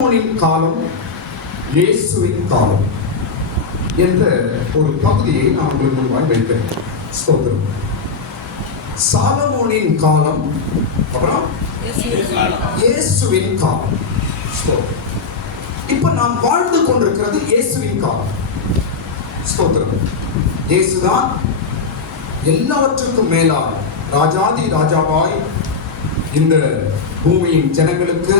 சாலமோனின் காலம், இயேசுவின் காலம் என்ற ஒரு பகுதியை நான் உங்களுக்கு முன்பாய் வைக்கிறேன். ஸ்தோத்திரம். சாலமோனின் காலம், அப்புறம் இயேசுவின் காலம். ஸ்தோத்திரம். இப்ப நாம் வாழ்ந்து கொண்டிருக்கிறது இயேசுவின் காலம். ஸ்தோத்திரம். இயேசுதான் எல்லாவற்றுக்கும் மேலாய் ராஜாதி ராஜாவாய் இந்த பூமியின் ஜனங்களுக்கு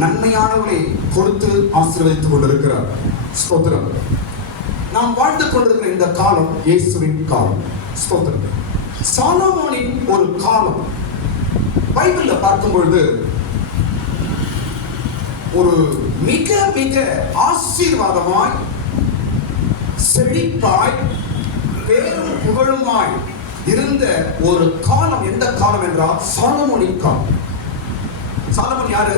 நன்மையானவரை கொடுத்து ஆசீர்வதித்துக் கொண்டிருக்கிறார். ஸ்தோத்திரம். நாம் வாழ்ந்து கொண்டிருக்கிற இந்த காலம் இயேசுவின் காலம். ஸ்தோத்திரம். சாலமோனின் ஒரு காலம் பைபிள்ல பார்க்கும் பொழுது ஒரு மிக மிக ஆசீர்வாதமாய் செழிப்பாய் பேரும் புகழுமாய் இருந்த ஒரு காலம். எந்த காலம் என்றால் சாலமோனின் காலம். சாலமோன் யாரு?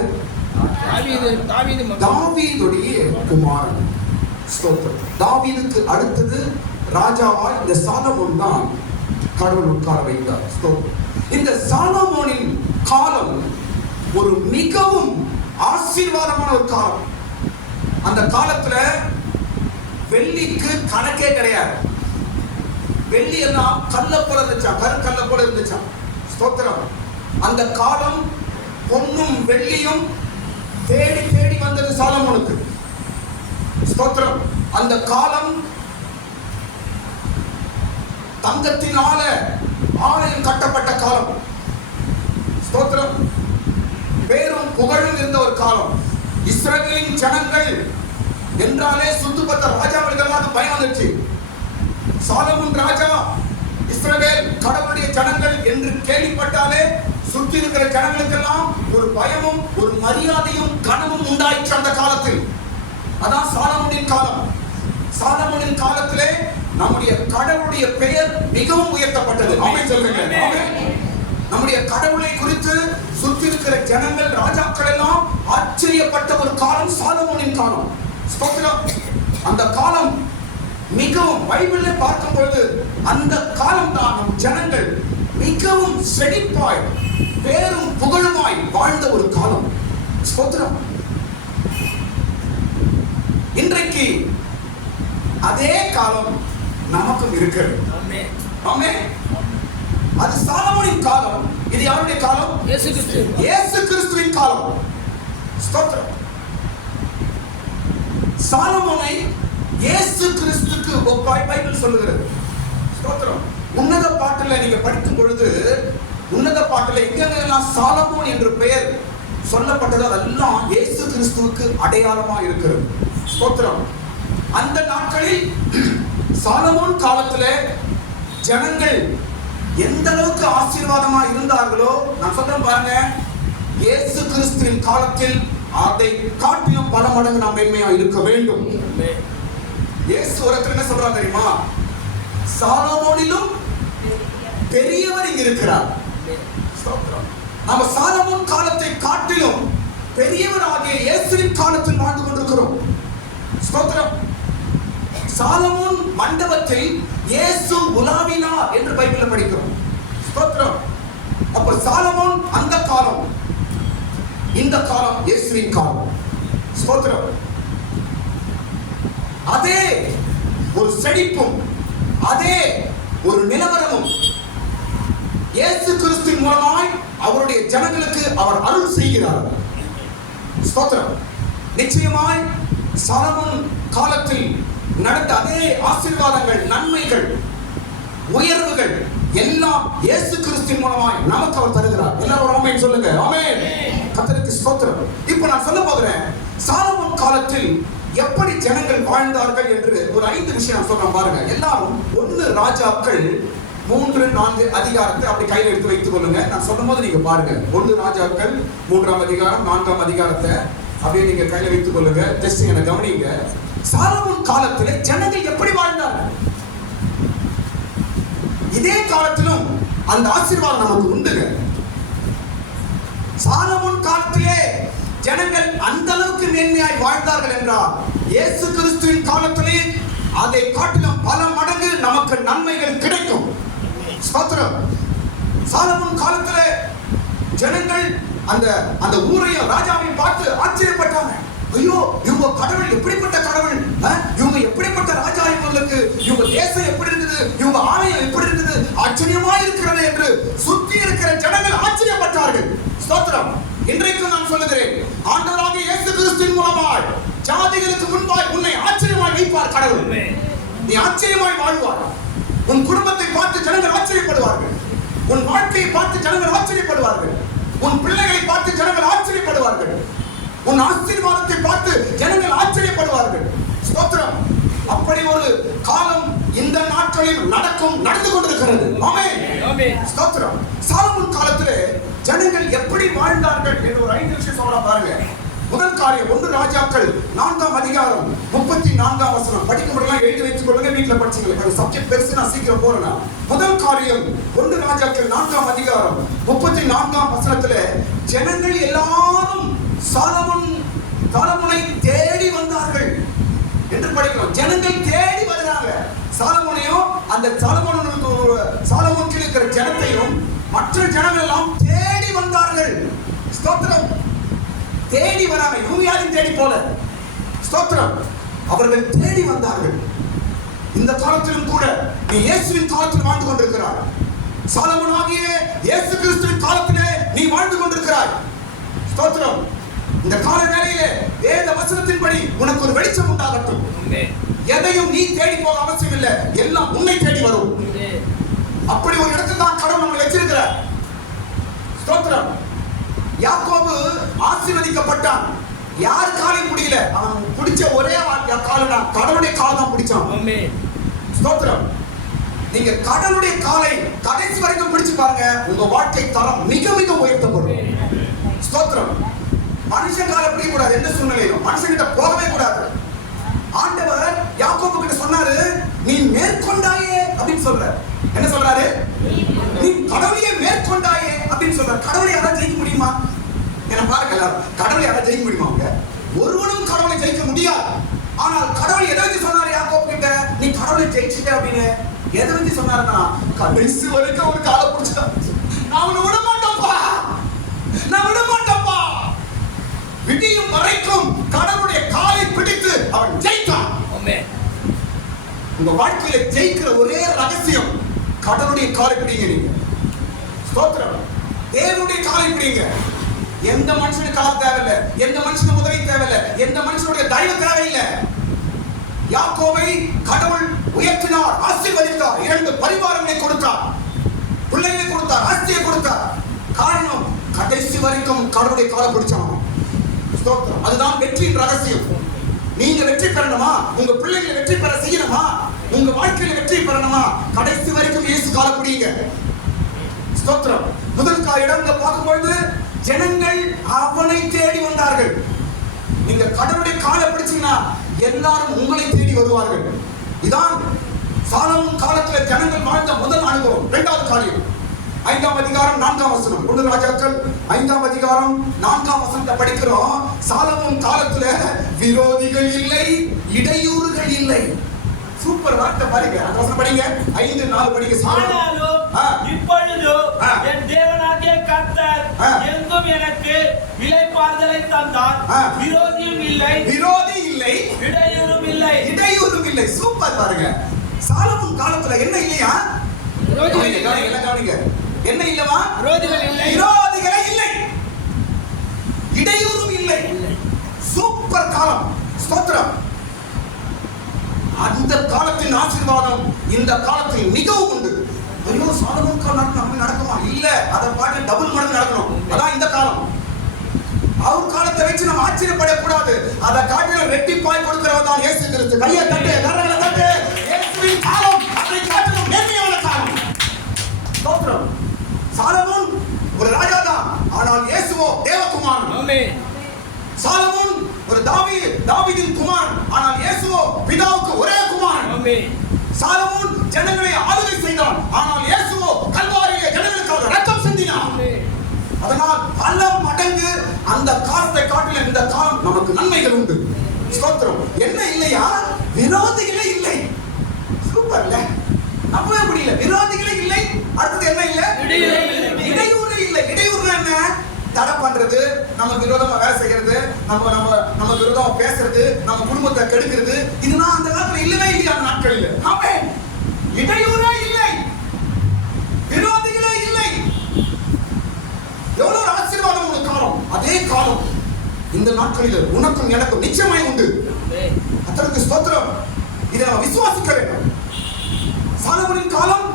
தாவீதுடைய குமாரன். ஸ்தோத்திரம். தாவீதுக்கு அடுத்தது ராஜாவாய் இந்த சாலமோன் தான் கடவுள் உட்கார வைத்தார். ஸ்தோத்திரம். இந்த சாலமோனின் காலம் ஒரு மிகவும் ஆசீர்வாதமான ஒரு காலம். அந்த காலத்துல வெள்ளிக்கு கணக்கே கிடையாது. வெள்ளி எல்லாம் கல்ல போல இருந்துச்சா, கருக்கல்ல போல இருந்துச்சா. ஸ்தோத்திரம். அந்த காலம் பொன்னும் வெள்ளியும் தேடி தேடி வந்தது சாலமோனுக்கு. ஸ்தோத்திரம். அந்த காலம் தங்கத்தினால ஆலயம் கட்டப்பட்ட காலம். ஸ்தோத்திரம். பேரும் புகழும் இருந்த ஒரு காலம். இஸ்ரவேலின் ஜனங்கள் என்றாலே சுத்துப்பட்ட ராஜாவுக்கு பயம் வந்துச்சு. சாலமோன் ராஜா, இஸ்ரவேல் கடவுளுடைய ஜனங்கள் என்று கேள்விப்பட்டாலே சுற்றி இருக்கிற ஜனங்களுக்கெல்லாம் ஒரு பயமும் ஒரு மரியாதையும் கனமும் உண்டாயிற்று அந்த காலத்தில். அதான் சாலமோனின் காலம். சாலமோனின் காலத்திலே நம்முடைய கடவுளுடைய பெயர் மிகவும் உயர்த்தப்பட்டது. ஆமென் சொல்லுங்க. நம்முடைய கடவுளை குறித்து சுற்றி இருக்கிற ஜனங்கள் ராஜாக்கள் எல்லாம் ஆச்சரியப்பட்ட ஒரு காலம் சாலமோனின் காலம். ஸ்தோத்திரம். அந்த காலம் மிகவும் பைபிள்ல பார்க்கும் பொழுது அந்த காலம் தான் நம் ஜனங்கள் மிகவும் செழிப்பாய் பேரும் புகழுமாய் வாழ்ந்த ஒரு காலம். ஸ்தோத்திரம். இன்றைக்கு அதே காலம் நமக்கும் இருக்கிறது. ஆமென். அது சாலமோனின் காலம். இது யாருடைய காலம்? இயேசு கிறிஸ்துவின் காலம். ஸ்தோத்திரம். சாலமோனை இயேசு கிறிஸ்துக்கு ஒப்பாய் பைபிள் சொல்லுகிறது. ஸ்தோத்திரம். உன்னத பாட்டுல நீங்க படிக்கும் பொழுது உன்னத பாட்டுல எங்கெல்லாம் சாலமோன் என்ற பெயர் சொல்லப்பட்டது அதெல்லாம் இயேசு கிறிஸ்துவுக்கு அடையாளமா இருக்கிறது. ஸ்தோத்திரம். அந்த நாட்களில் சாலமோன் காலத்துல ஜனங்கள் எந்த அளவுக்கு ஆசீர்வாதமா இருந்தார்களோ, நான் சொல்றேன் பாருங்க, இயேசு கிறிஸ்துவின் காலத்தில் அதை காட்டிலும் பல மடங்கு நாம் மேன்மையா இருக்க வேண்டும். இயேசு ஒருத்தர் என்ன சொல்றாங்க தெரியுமா? சாலமோனிலும் பெரியவர் இங்க இருக்கிறார். நம்ம சாலமோன் காலத்தை காட்டிலும் பெரியவர் ஆகிய இயேசுவின் காலத்தில் வாழ்ந்து கொண்டிருக்கிறோம். ஸ்தோத்திரம். சாலமோன் மண்டபத்தில் இயேசு உலாவினார் என்று பைபிள்ல படிக்கிறோம். ஸ்தோத்திரம். அப்ப சாலமோன் அந்த காலம், இந்த காலம் இயேசுவின் காலம். ஸ்தோத்திரம். அதே ஒரு செழிப்பும் அதே ஒரு நிலவரமும் இயேசு கிறிஸ்துவின் மூலமாய் அவருடைய ஜனங்களுக்கு அவர் அருள் செய்கிறார். ஸ்தோத்திரம். நிச்சயமாய் சாலமோன் காலத்தில் நடந்த அதே ஆசீர்வாதங்கள், நன்மைகள், உயர்வுகள் எல்லாம் இயேசு கிறிஸ்துவின் மூலமாய் நமக்கு அவர் தருகிறார். எல்லாரும் ஆமென் சொல்லுங்க. ஆமென். கர்த்தருக்கு ஸ்தோத்திரம். இப்போ நான் சொல்ல போகிறேன், சாலமோன் காலத்தில் எப்படி ஜனங்கள் வாழ்ந்தார்கள் என்று ஒரு 5 விஷயம் சொல்றேன் பாருங்க. எல்லாரும் 1 ராஜாக்கள் 3-4 அதிகாரத்தை அப்படி கையில் எடுத்து வைத்துக் கொள்ளுங்க. நான் சொல்லும் போது நீங்க பாருங்க. 1 ராஜாக்கள் 3ஆம் அதிகாரம் 4ஆம் அதிகாரத்தை அப்படியே நீங்க கையில வைத்துக் கொள்ளுங்க. டெஸ்டிங் என்ன கவனிங்க. சாலமோன் காலத்தில் ஜனங்கள் எப்படி வாழ்ந்தார்கள்? இதே காலத்திலும் அந்த ஆசீர்வாதம் நமக்கு உண்டுங்க. சாலமோன் காலத்திலே ஜனங்கள் அந்த அளவுக்கு மேன்மையாய் வாழ்ந்தார்கள் என்றால் இயேசு கிறிஸ்துவின் காலத்திலே அதை காட்டிலும் பல மடங்கு நமக்கு நன்மைகள் கிடைக்கும். ஸ்தோத்திரம். சாலமோன் காலத்திலே ஜனங்கள் அந்த ஊரையும் ராஜாவையும் பார்த்து ஆச்சரியப்பட்டாங்க. இவங்க கடவுள் எப்படிப்பட்ட கடவுள், இவங்க எப்படிப்பட்ட ராஜா, இவங்களுக்கு இவங்க தேசம் எப்படி இருக்குது, இவங்க ஆலயம் எப்படி இருக்குது, ஆச்சரியமா இருக்கிறது என்று சுத்தி இருக்கிற ஜனங்கள் ஆச்சரியப்பட்டார்கள். ஸ்தோத்திரம். இன்றைக்கு நான் சொல்லுகிறேன், ஆண்டவராகிய இயேசு கிறிஸ்துவின் மூலமாய் ஜாதிகளுக்கு முன்பாய் உன்னை ஆச்சரியமாய் வைப்பார் கடவுள். நீ ஆச்சரியமாய் வாழ்வாய். உன் குடும்பத்தை பார்த்து ஜனங்கள் ஆச்சரியப்படுவார்கள். உன் வாழ்க்கையை பார்த்து ஜனங்கள் ஆச்சரியப்படுவார்கள். உன் பிள்ளைகளை பார்த்து ஜனங்கள் ஆச்சரியப்படுவார்கள். உன் ஆசீர்வாதத்தை பார்த்து ஜனங்கள் ஆச்சரியப்படுவார்கள். ஸ்தோத்திரம். அப்படி ஒரு காலம் இந்த நாட்களில் நடந்து கொண்டிருக்கிறது. ஆமென். ஸ்தோத்திரம். சாலமோன் காலத்திலே ஜனங்கள் எப்படி வாழ்ந்தார்கள் என்று ஒரு 5 விஷயம் சொல்ல பாருங்க. முதல் காரியம் 1 ராஜாக்கள் 4ஆம் அதிகாரம் 34ஆம் வசனம். படிக்க முடியல எழுதி வைத்துக் கொள்ளுங்க, வீட்டில் படிச்சுங்க. சப்ஜெக்ட் பெருசு, நான் சீக்கிரம் போறேன். முதல் காரியம் 1 ராஜாக்கள் 4ஆம் அதிகாரம் 34ஆம் வசனத்துல ஜனங்கள் எல்லாரும் சாலமோனை தேடி வந்தார்கள் என்று படிக்கிறோம். ஜனங்கள் தேடி வருகிறாங்க. சாலமோனையும் அந்த சாலமோனுக்கு இருக்கிற ஜனத்தையும் மற்ற ஜனங்கள் எல்லாம் தேடி வந்தார்கள். ஸ்தோத்திரம். தேடி வராங்க. இவங்க யாரையும் தேடி போல. ஸ்தோத்திரம். அவர்கள் தேடி வந்தார்கள். இந்த காலத்திலும் கூட நீ இயேசுவின் காலத்தில் வாழ்ந்து கொண்டிருக்கிறாய். சாலமோனாகிய இயேசு கிறிஸ்துவின் காலத்திலே நீ வாழ்ந்து கொண்டிருக்கிறாய். ஸ்தோத்திரம். இந்த கால வேளையிலே வேத வசனத்தின்படி உனக்கு ஒரு வெளிச்சம் உண்டாகட்டும். எதையும் நீ தேடி போக அவசியம் இல்லை, எல்லாம் உன்னை தேடி வரும். அப்படி ஒரு இடத்துல தான் கடவுள் நம்மை வச்சிருக்கிறார். ஸ்தோத்திரம். யாக்கோபு ஆசீர்வதிக்கப்பட்டான். யார் காலையும் முடியல, அவன் பிடிச்ச ஒரே காலனா கடவுளுடைய கால் தான் பிடிச்சான். ஸ்தோத்திரம். நீங்க கடவுளுடைய காலை கடைசி வரைக்கும் பிடிச்சு பாருங்க, உங்க வாழ்க்கை தரம் மிக மிக உயர்த்தப்படும். ஸ்தோத்திரம். மனுஷன் காலை பிடிக்க கூடாது. எந்த சூழ்நிலையிலும் மனுஷன்கிட்ட போகவே கூடாது. ஆண்டவர் யாக்கோபு கிட்ட சொன்னாரு, நீ மேற்கொண்டாயே அப்படின்னு சொல்ற. என்ன சொல்றாரு? நீ கடவுளையே மேற்கொண்டாயே அப்படின்னு சொல்ற. கடவுளை யாராவது ஜெயிக்க முடியுமா? என்ன பாருங்க, கடவுளை யாராவது ஜெயிக்க முடியுமா? ஒருவனும் கடவுளை ஜெயிக்க முடியாது. ஆனால் கடவுள் எதை வச்சு சொன்னாரு யாக்கோபு கிட்ட, நீ கடவுளை ஜெயிச்சிட்ட அப்படின்னு? எதை வச்சு சொன்னாருன்னா, கடைசி வரைக்கும் ஒரு காலை பிடிச்சிட்டான். நான் அவனை விட மாட்டேன்ப்பா, நான் விட மாட்டேன்ப்பா. விடியும் வரைக்கும் கடவுளுடைய காலை பிடித்து அவன் ஜெயித்தான். உங்க வாழ்க்கையில ஜெயிக்கிற ஒரே ரகசியம், கடவுளுடைய காலை பிடிங்க. நீங்க ஸ்தோத்திரம். தேவனுடைய காலை பிடிங்க. எந்த மனுஷனுக்கு கால் தேவையில்லை, எந்த மனுஷனுக்கு உதவி தேவையில்லை, எந்த மனுஷனுடைய தயவு தேவையில்லை. யாக்கோபை கடவுள் உயர்த்தினார், ஆசீர்வதித்தார், 2 பரிவாரங்களை கொடுத்தார், பிள்ளைகளை கொடுத்தார், ஆஸ்தியை கொடுத்தார். காரணம், கடைசி வரைக்கும் கடவுளுடைய காலை பிடிச்சான். அதுதான் வெற்றியின் ரகசியம். நீங்க வெற்றி பெறணுமா, உங்க பிள்ளைகளை வெற்றி பெற செய்யணுமா, உங்க வாழ்க்கையில வெற்றி பெறணுமா, கடைசி வரைக்கும் இயேசு காலை பிடிங்க. ஸ்தோத்திரம். முதல் இடங்க பார்க்கும்போது ஜனங்கள் அவனை தேடி வந்தார்கள். நீங்க கடவுளுடைய காலை பிடிச்சீங்கன்னா எல்லாரும் உங்களை தேடி வருவார்கள். இதான் சாலமோன் காலத்துல ஜனங்கள் வாழ்ந்த முதல் அனுபவம். 2வது காரியம் 5ஆம் அதிகாரம் 4ஆம் வசனம். 1 ராஜாக்கள் 5ஆம் அதிகாரம் 4ஆம் வசனத்தை படிக்கிறோம். சாலமோன் காலத்துல விரோதிகள் இல்லை, இடையூறுகள் இல்லை. சூப்பர் வார்த்தை பாருங்க. அந்த வசனம் படிங்க. 5:4 படிங்க. இப்பொழுது என் தேவனாகிய கர்த்தர் எங்கும் எனக்கு இளைப்பாறுதலை தந்தார். விரோதியும் இல்லை, விரோதி இல்லை, இடையூறும் இல்லை, இடையூறும் இல்லை. சூப்பர் பாருங்க. சாலமோன் காலத்துல என்ன இல்லையா? கவனிங்க. என்ன இல்லவா? விரோதிகளே இல்லை, இடையூறும் இல்லை. சூப்பர் காலம். ஸ்தோத்திரம். அந்த காலத்தின் ஆசீர்வாதம் இந்த காலத்தில் மிகவும் உண்டு. ஐயோ, சாலமோன் காலம் நம்ம நடக்குமா? இல்ல, அதை பாட்டு டபுள் மடங்கு நடக்கணும். அதான் இந்த காலம். அவர் காலத்தை வச்சு நம்ம ஆச்சரியப்படக்கூடாது. அதை காட்டிலும் ரெட்டிப்பாய் கொடுக்கிறவர் தான் இயேசு கிறிஸ்து. கையை தட்டு, கரங்களை தட்டு. இயேசுவின் காலம் அதை காட்டிலும் மேன்மையான காலம். ஸ்தோத்திரம். சாலமோன் ஒரு ராஜா தான், ஆனால் இயேசுவோ தேவகுமாரன். ஆமென். சாலமோன் ஒரு தாவீதின் குமாரன், ஆனால் இயேசுவோ பிதாவுக்கு ஒரே குமாரன். ஆமென். சாலமோன் ஜனங்களை ஆளுகை செய்தான், ஆனால் இயேசுவோ கல்வாரியிலே ஜனங்களுக்காக ரத்தம் சிந்தினார். ஆமென். அதனால் பல மடங்கு அந்த காலத்தை காட்டிலும் இந்த காலம் நமக்கு நன்மைகள் உண்டு. ஸ்தோத்திரம். என்ன இல்லையா? விரோதிகளே இல்லை. சூப்பர்ல. நம்பவே முடியல. விரோதிகளே இல்லை. அடுத்து என்ன இல்லை? இடையூறு இல்லை. இடையூறு என்ன? தடை பண்றது, நம்ம விரோதமா வேலை செய்யறது, நம்ம விரோதமா பேசுறது, நம்ம குடும்பத்தை கெடுக்கிறது, இதெல்லாம் அந்த காலத்துல இல்லவே இல்லையா? அந்த நாட்களில் ஆமென். இடையூறே இல்லை, விரோதிகளே இல்லை. எவ்வளவு ஆசீர்வாதம் உனக்கு காலம். அதே காலம் இந்த நாட்களில் உனக்கும் எனக்கும் நிச்சயமாய் உண்டு. கர்த்தருக்கு ஸ்தோத்திரம். இதை நம்ம விசுவாசிக்க வேண்டும். சாலமோனின் காலம்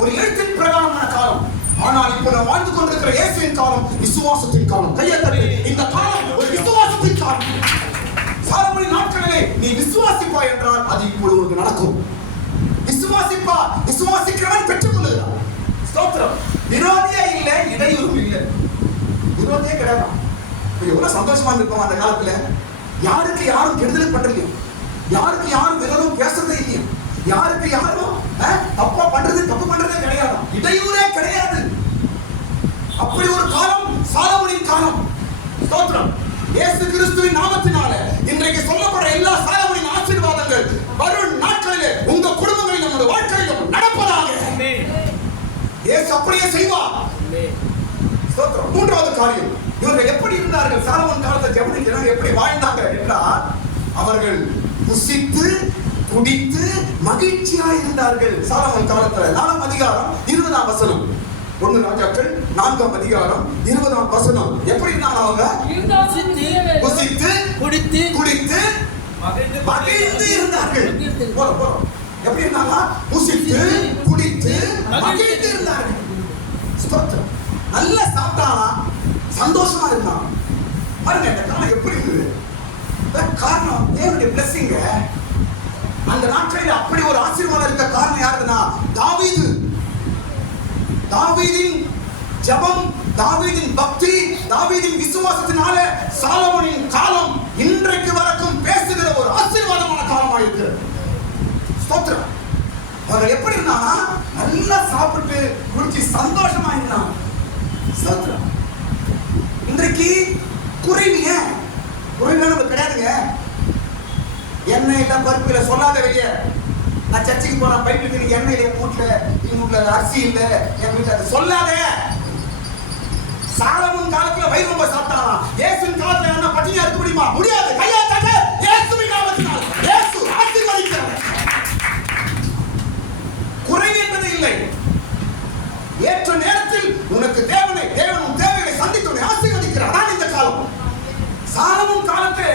ஒரு எழுத்தின் பிரகாரமான காலம். ஆனால் இப்போ நாம் வாழ்ந்து கொண்டிருக்கிற இயேசுவின் காலம் விசுவாசத்தின் காலம். கையை தட்டி, இந்த காலம் ஒரு விசுவாசத்தின் காலம். சாலமோனின் நாட்களிலே நீ விசுவாசிப்பாய் என்றால் அது இப்பொழுது உனக்கு நடக்கும். விசுவாசிப்பா, விசுவாசிக்கிறவன் பெற்றுக் கொள்ளுகிறான். ஸ்தோத்திரம். விரோதியே இல்லை, இடையூறும் இல்லை. விரோதியே கிடையாது. எவ்வளவு சந்தோஷமா இருப்போம் அந்த காலத்துல. யாருக்கு யாரும் கெடுதல் பண்றது, யாருக்கு யாரும் விரோதம் பேசுறதே இல்லையா, யாருக்கு யாரும் தப்பு பண்றதே கிடையாது, இடையூறே கிடையாது. அப்படி ஒரு காலம் சாலமோனின் காலம். ஸ்தோத்திரம். இயேசு கிறிஸ்துவின் நாமத்தினால இன்றைக்கு சொல்லப்படுற எல்லா சாலமோனின் ஆசீர்வாதங்கள் வரும் நாட்களிலே உங்க குடும்பங்களிலும் உங்க வாழ்க்கையிலும் நடப்பதாக. இயேசு அப்படியே செய்வார். ஸ்தோத்திரம். மூன்றாவது காரியம், இவர்கள் எப்படி இருந்தார்கள்? சாலமோன் காலத்தில் எப்படி வாழ்ந்தாங்க என்றால், அவர்கள் புசித்து குடித்து மகிழ்ச்சியாய் இருந்தார்கள். சாலமோன் காலத்துல 4ஆம் அதிகாரம் 20ஆம் வசனம். 1 ராஜாக்கள் 4ஆம் அதிகாரம் 20ஆம் வசனம். எப்படி இருந்தாங்க அவங்க? புசித்து குடித்து மகிழ்ந்து இருந்தார்கள். போறோம். எப்படி இருந்தாங்க? புசித்து குடித்து மகிழ்ந்து இருந்தார்கள். ஸ்தோத்திரம். நல்லா சாப்பிட்டானா, சந்தோஷமா இருந்தான். பாருங்க இந்த காலம் எப்படி இருந்தது. காரணம் தேவனுடைய பிளஸிங். அந்த நாட்களில் அப்படி ஒரு ஆசீர்வாதம் இருக்க காரணம் யாருன்னா தாவீது. தாவீதின் ஜெபம், தாவீதின் பக்தி, தாவீதின் விசுவாசத்தினால சாலமோனின் காலம் இன்றைக்கு வரைக்கும் பேசுகிற ஒரு ஆசீர்வாதமான காலமாக இருக்கிறது. ஸ்தோத்திரம். அவர்கள் எப்படி இருந்தாங்கன்னா நல்லா சாப்பிட்டு குடிச்சு சந்தோஷமா இருந்தாங்க. ஸ்தோத்திரம். இன்றைக்கு குறைவு ஏன்? குறைவு நமக்கு கிடையாதுங்க. எண்ணெய் இல்ல, பருப்பு இல்ல, சொல்லாத வெளியே. நான் சர்ச்சைக்கு போறேன், பைபிள் எண்ணெய் இல்ல, வீட்டுல அரிசி இல்ல, என் வீட்டுல அதை சொல்லாத. சாலமோன் காலத்துல வயிறு ரொம்ப சாப்பிட்டானா, இயேசுவின் காலத்துல என்ன பட்டினியா இருக்க முடியுமா? முடியாது. கையா தட்டு. இயேசுவின் நாமத்தினால் இயேசு ஆசீர்வதிக்கிறார். குறைவு என்பது இல்லை. ஏற்ற நேரத்தில் உனக்கு தேவன் தேவையை சந்தித்து உன்னை ஆசீர்வதிக்கிறார். அதான் இந்த காலம். சாலமோன் காலத்தை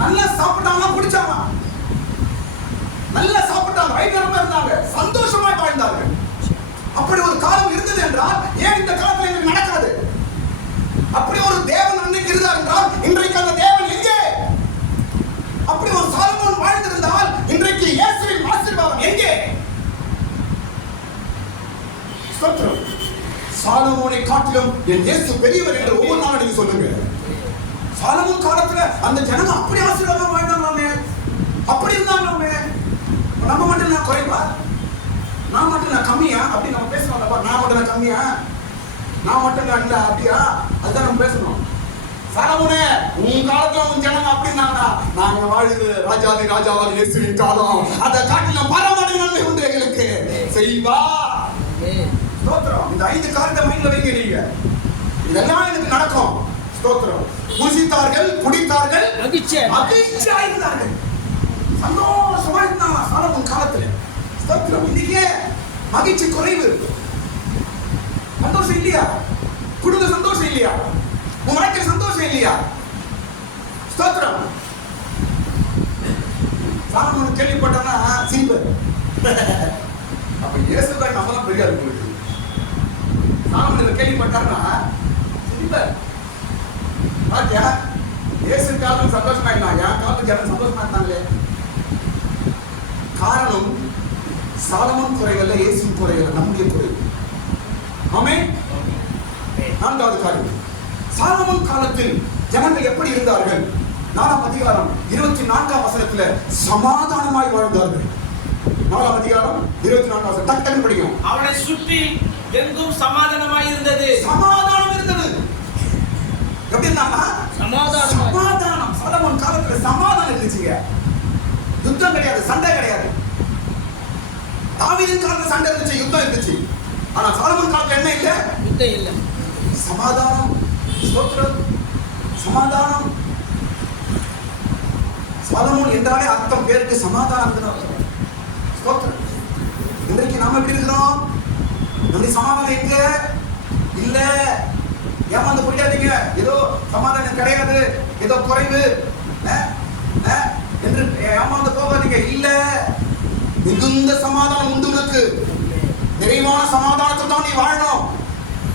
நல்லா சாப்பிட்டாங்க, குடிச்சாங்க, நல்லா சாப்பிட்டாங்க, வயிறு இருந்தாங்க, சந்தோஷமாய் வாழ்ந்தாங்க. அப்படி ஒரு காலம் இருந்தது என்றால் ஏன் இந்த காலத்தில் எங்களுக்கு நடக்காது? அப்படி ஒரு தேவன் அன்னைக்கு இருந்தார் என்றால் இன்றைக்கு அந்த தேவன் எங்கே? அப்படி ஒரு சாலமோன் வாழ்ந்திருந்தால் இன்றைக்கு இயேசுவின் ஆசீர்வாதம் எங்கே? ஸ்தோத்திரம். சாலமோனை காட்டிலும் என் இயேசு பெரியவர் என்று ஒவ்வொரு நாளும் நீங்க சொல்லுங்க. சாலமோன் காலத்துல அந்த ஜனங்க அப்படி ஆசீர்வாதம் வாழ்ந்தாங்களாமே, அப்படி இருந்தாங்களாமே. நம்ம மட்டும் நான் குறைவா, நான் மட்டும் நான் கம்மியா அப்படி நம்ம பேசணும். நான் மட்டும் நான் கம்மியா, நான் மட்டும் நான் இல்ல அப்படியா, அதுதான் நம்ம பேசணும். சாலமோனே, உன் காலத்துல உன் ஜனங்க அப்படின்னாங்க. நாங்க வாழ்ந்து ராஜாதி ராஜாவாதி இயேசுவின் காலம். அதை காட்டிலும் பரமடைய நன்மை உண்டு எங்களுக்கு செய்வா. ஸ்தோத்திரம். இந்த 5 காரியத்தை மைண்ட்ல வைங்க நீங்க. இதெல்லாம் எனக்கு நடக்கும். ஸ்தோத்திரம். புசித்தார்கள், குடித்தார்கள், மகிழ்ச்சியா இருந்தார்கள், சந்தோஷமா இருந்தாங்க சாலமோன் காலத்துல. ஸ்தோத்திரம். இன்னைக்கு மகிழ்ச்சி குறைவு. சந்தோஷம் இல்லையா? குடும்ப சந்தோஷம் இல்லையா? உன் வாழ்க்கையில் சந்தோஷம் இல்லையா? ஸ்தோத்திரம். சாலமோன் கேள்விப்பட்டனா சிரிப்பு. அப்ப இயேசுதான் நம்மளாம் பெரிய இருக்கு. சாலமோன் கேள்விப்பட்டார்னா சிரிப்பார். பாத்தியா, இயேசு காலம் சந்தோஷமா இருந்தாங்க, என் காலத்துக்கு ஜனம் சந்தோஷமா இருந்தாங்களே. காரணம் சாலமோன் குறைகள், இயேசுவின் குறைகள், நம்முடைய குறைவு. ஆமென். 4வது காரியம், சாலமோன் காலத்தில் ஜனங்கள் எப்படி இருந்தார்கள்? 4ஆம் அதிகாரம் 24ஆம் வசனத்துல சமாதானமாய் வாழ்ந்தார்கள். 4ஆம் அதிகாரம் 24ஆம் வசனம் டக்கு படிக்கும். அவனை சுற்றி எங்கும் சமாதானமாய் இருந்தது. சமாதானம் இருந்தது. எப்படி இருந்தாங்க? சமாதானம். சாலமோன் காலத்துல சமாதானம் இருந்துச்சுங்க. யுத்தம் கிடையாது, சண்டை கிடையாது. தாவீதின் காலத்துல சண்டை இருந்துச்சு, யுத்தம் இருந்துச்சு. ஆனா சாலமோன் காலத்துல என்ன இல்ல? யுத்தம் இல்ல, சமாதானம். ஸ்தோத்திரம். சமாதானம். சாலமோன் என்றாலே அர்த்தம், பேருக்கு சமாதானம் தான் அர்த்தம். ஸ்தோத்திரம். இன்றைக்கு நாம எப்படி இருக்கிறோம்? நம்முடைய சமாதானம் எங்க இல்ல? ஏமாந்து புரியாதீங்க. ஏதோ சமாதானம் கிடையாது, ஏதோ குறைவு என்று ஏமாந்து போகாதீங்க. இல்ல, மிகுந்த சமாதானம் உண்டு உனக்கு. நிறைவான சமாதானத்தை தான் நீ வாழணும்.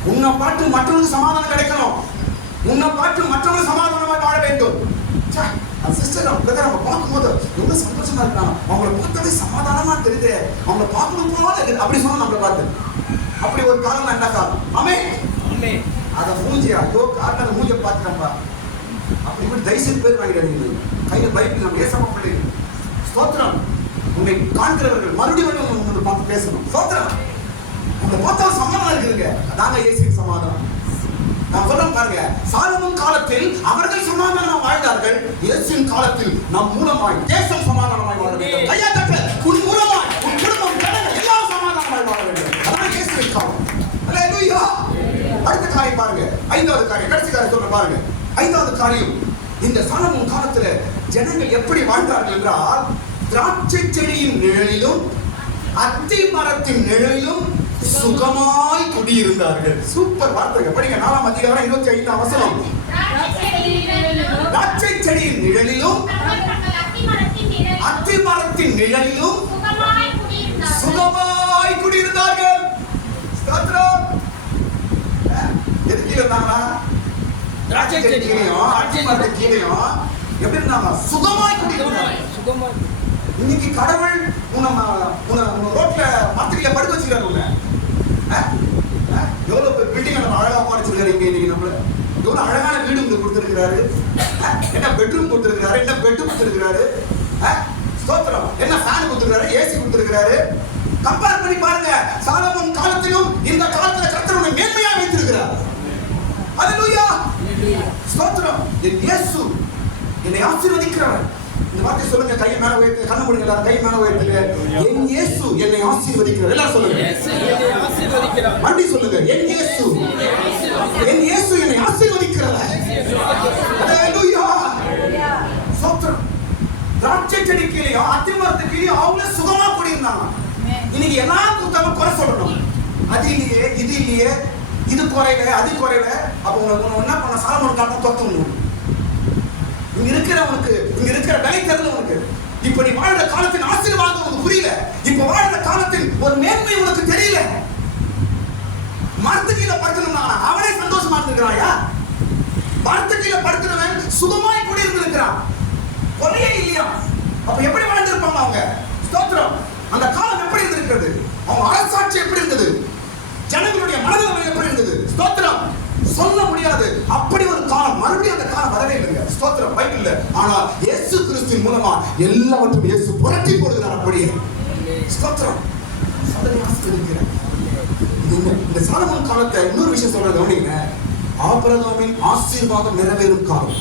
உன்னை பார்த்து மற்றவங்களுக்கு சமாதானம் கிடைக்கணும். உன்னை பார்த்து மற்றவங்களுக்கு சமாதானமாக வாழ வேண்டும். சிஸ்டர் நம்ம பார்க்கும்போது ரொம்ப சந்தோஷமா இருக்காங்க, அவங்களை பார்த்தாலே சமாதானமா தெரியுது, அவங்களை பார்க்கணும் போல இருக்குது அப்படி சொன்னா நம்மளை பார்த்து. அப்படி ஒரு காலம் என்ன காலம்? ஆமென். அதை மூஞ்சியா ஐயோ காரணம் அந்த மூஞ்சியை பார்த்துட்டப்பா அப்படி இப்படி தயவுசெய்து பேர் வாங்கிடாதீங்க. கையில பைபிள் நம்ம ஏசாம பிள்ளைங்க. ஸ்தோத்திரம். உன்னை காண்கிறவர்கள் மறுபடியும் உங்களை பார்த்து பேசணும். ஸ்தோத்திரம். உங்களை பார்த்தா சமாதானம் இருக்குதுங்க. அதாங்க இயேசுவின் சமாதானம். நான் சொல்றேன் பாருங்க, சாலமோன் காலத்தில் அவர்கள் சமாதானமா வாழ்ந்தார்கள். இயேசுவின் காலத்தில் நம் மூலமாய் தேசம் சமாதானமாய் வாழ வேண்டும். கையா தட்ட. உன் மூலமாய் உன் குடும்பம் ஜனங்கள் எல்லாம் சமாதானமாய் வாழ வேண்டும். அதான் இயேசுவின் காலம். அல்லேலூயா. அடுத்த காரியம் பாருங்க, 5வது காரியம், கடைசி காரியம் சொல்ற பாருங்க. 5வது காரியம், இந்த சாலமோன் காலத்துல ஜனங்கள் எப்படி வாழ்ந்தார்கள் என்றால், திராட்சை செடியின் நிழலிலும் அத்தி மரத்தின் நிழலிலும் சுகமாய் குடியிருந்தார்கள். சூப்பர் வார்த்தை. படிங்க 4ஆம் அதிகாரம் 25ஆம் வசனம். திராட்சை செடியின் நிழலிலும் அத்தி மரத்தின் நிழலிலும் சுகமாய் குடியிருந்தார்கள். ஸ்தோத்திரம். எதுக்கு இருந்தாங்களா? திராட்சை செடி கீழையும் அத்தி மரத்தின் கீழையும் எப்படி இருந்தாங்க? சுகமாய் குடியிருந்தாங்க. இன்னைக்கு கடவுள் உன்னை ரோட்ல மரத்துக்கிட்ட படுக்க வச்சுக்கிறாரு. உன்னை எவ்வளவு பில்டிங் நம்ம அழகா பாடிச்சிருக்காரு. இங்க இன்னைக்கு நம்மள எவ்வளவு அழகான வீடு உங்களுக்கு கொடுத்திருக்கிறாரு. என்ன பெட்ரூம் கொடுத்திருக்கிறாரு, என்ன பெட் கொடுத்திருக்கிறாரு, ஸ்தோத்திரம். என்ன ஃபேன் கொடுத்திருக்கிறாரு, ஏசி கொடுத்திருக்கிறாரு. கம்பேர் பண்ணி பாருங்க. சாலமோன் காலத்திலும் இந்த காலத்துல கர்த்தர் உன்னை மேன்மையா வைத்திருக்கிறார். அல்லேலூயா. ஸ்தோத்திரம். என் இயேசு என்னை ஆசீர்வதிக்கிறார். இந்த வார்த்தை சொல்லுங்க. கையை மேல உயர்த்து, கண்ணு மூடுங்க. எல்லாரும் கை மேல உயர்த்துங்க. என் இயேசு என்னை ஆசீர்வதிக்கிறார். எல்லாரும் சொல்லுங்க. மறுபடியும் சொல்லுங்க. என் இயேசு என்னை ஆசீர்வதிக்கிறார். அல்லேலூயா. ஸ்தோத்திரம். திராட்சை செடி கீழே அத்தி மரத்து கீழே அவங்க சுகமா குடியிருந்தாங்க. இன்னைக்கு எல்லாம் கொடுத்தாலும் குறை சொல்லணும். அது இல்லையே, இது இல்லையே, இது குறைவே, அது குறைவே. அப்ப உனக்கு என்ன பண்ண? சாலமோன் காலம் தொத்தணும். இங்க இருக்கிறவனுக்கு, இங்க இருக்கிற விலை தெரியல உனக்கு. இப்ப நீ வாழ்ற காலத்தின் ஆசீர்வாதம் உனக்கு புரியல. இப்ப வாழ்ற காலத்தின் ஒரு மேன்மை உனக்கு தெரியல. மரத்து கீழே படுத்தணும்னா அவனே சந்தோஷமா இருந்திருக்கிறாயா? மரத்து கீழே படுத்துறவன் சுகமாய் கூடி இருந்திருக்கிறான். கொலையே இல்லையா? அப்ப எப்படி வாழ்ந்திருப்பாங்க அவங்க? ஸ்தோத்திரம். அந்த காலம் எப்படி இருந்திருக்கிறது? அவங்க அரசாட்சி எப்படி இருந்தது? ஜனங்களுடைய மனநிலை எப்படி இருந்தது? ஸ்தோத்திரம். சொல்ல முடியாது. அப்படி ஒரு காலம் மறுபடியும் அந்த காலம் வரவே இல்லைங்க. ஸ்தோத்திரம். பைபிள்ல. ஆனால் இயேசு கிறிஸ்துவின் மூலமா எல்லாவற்றையும் இயேசு புரட்டி போடுகிறார். அப்படியே ஸ்தோத்திரம். இந்த சாலமோன் காலத்தை இன்னொரு விஷயம் சொல்றது கவனிங்க. ஆபிரகாமின் ஆசீர்வாதம் நிறைவேறும் காலம்.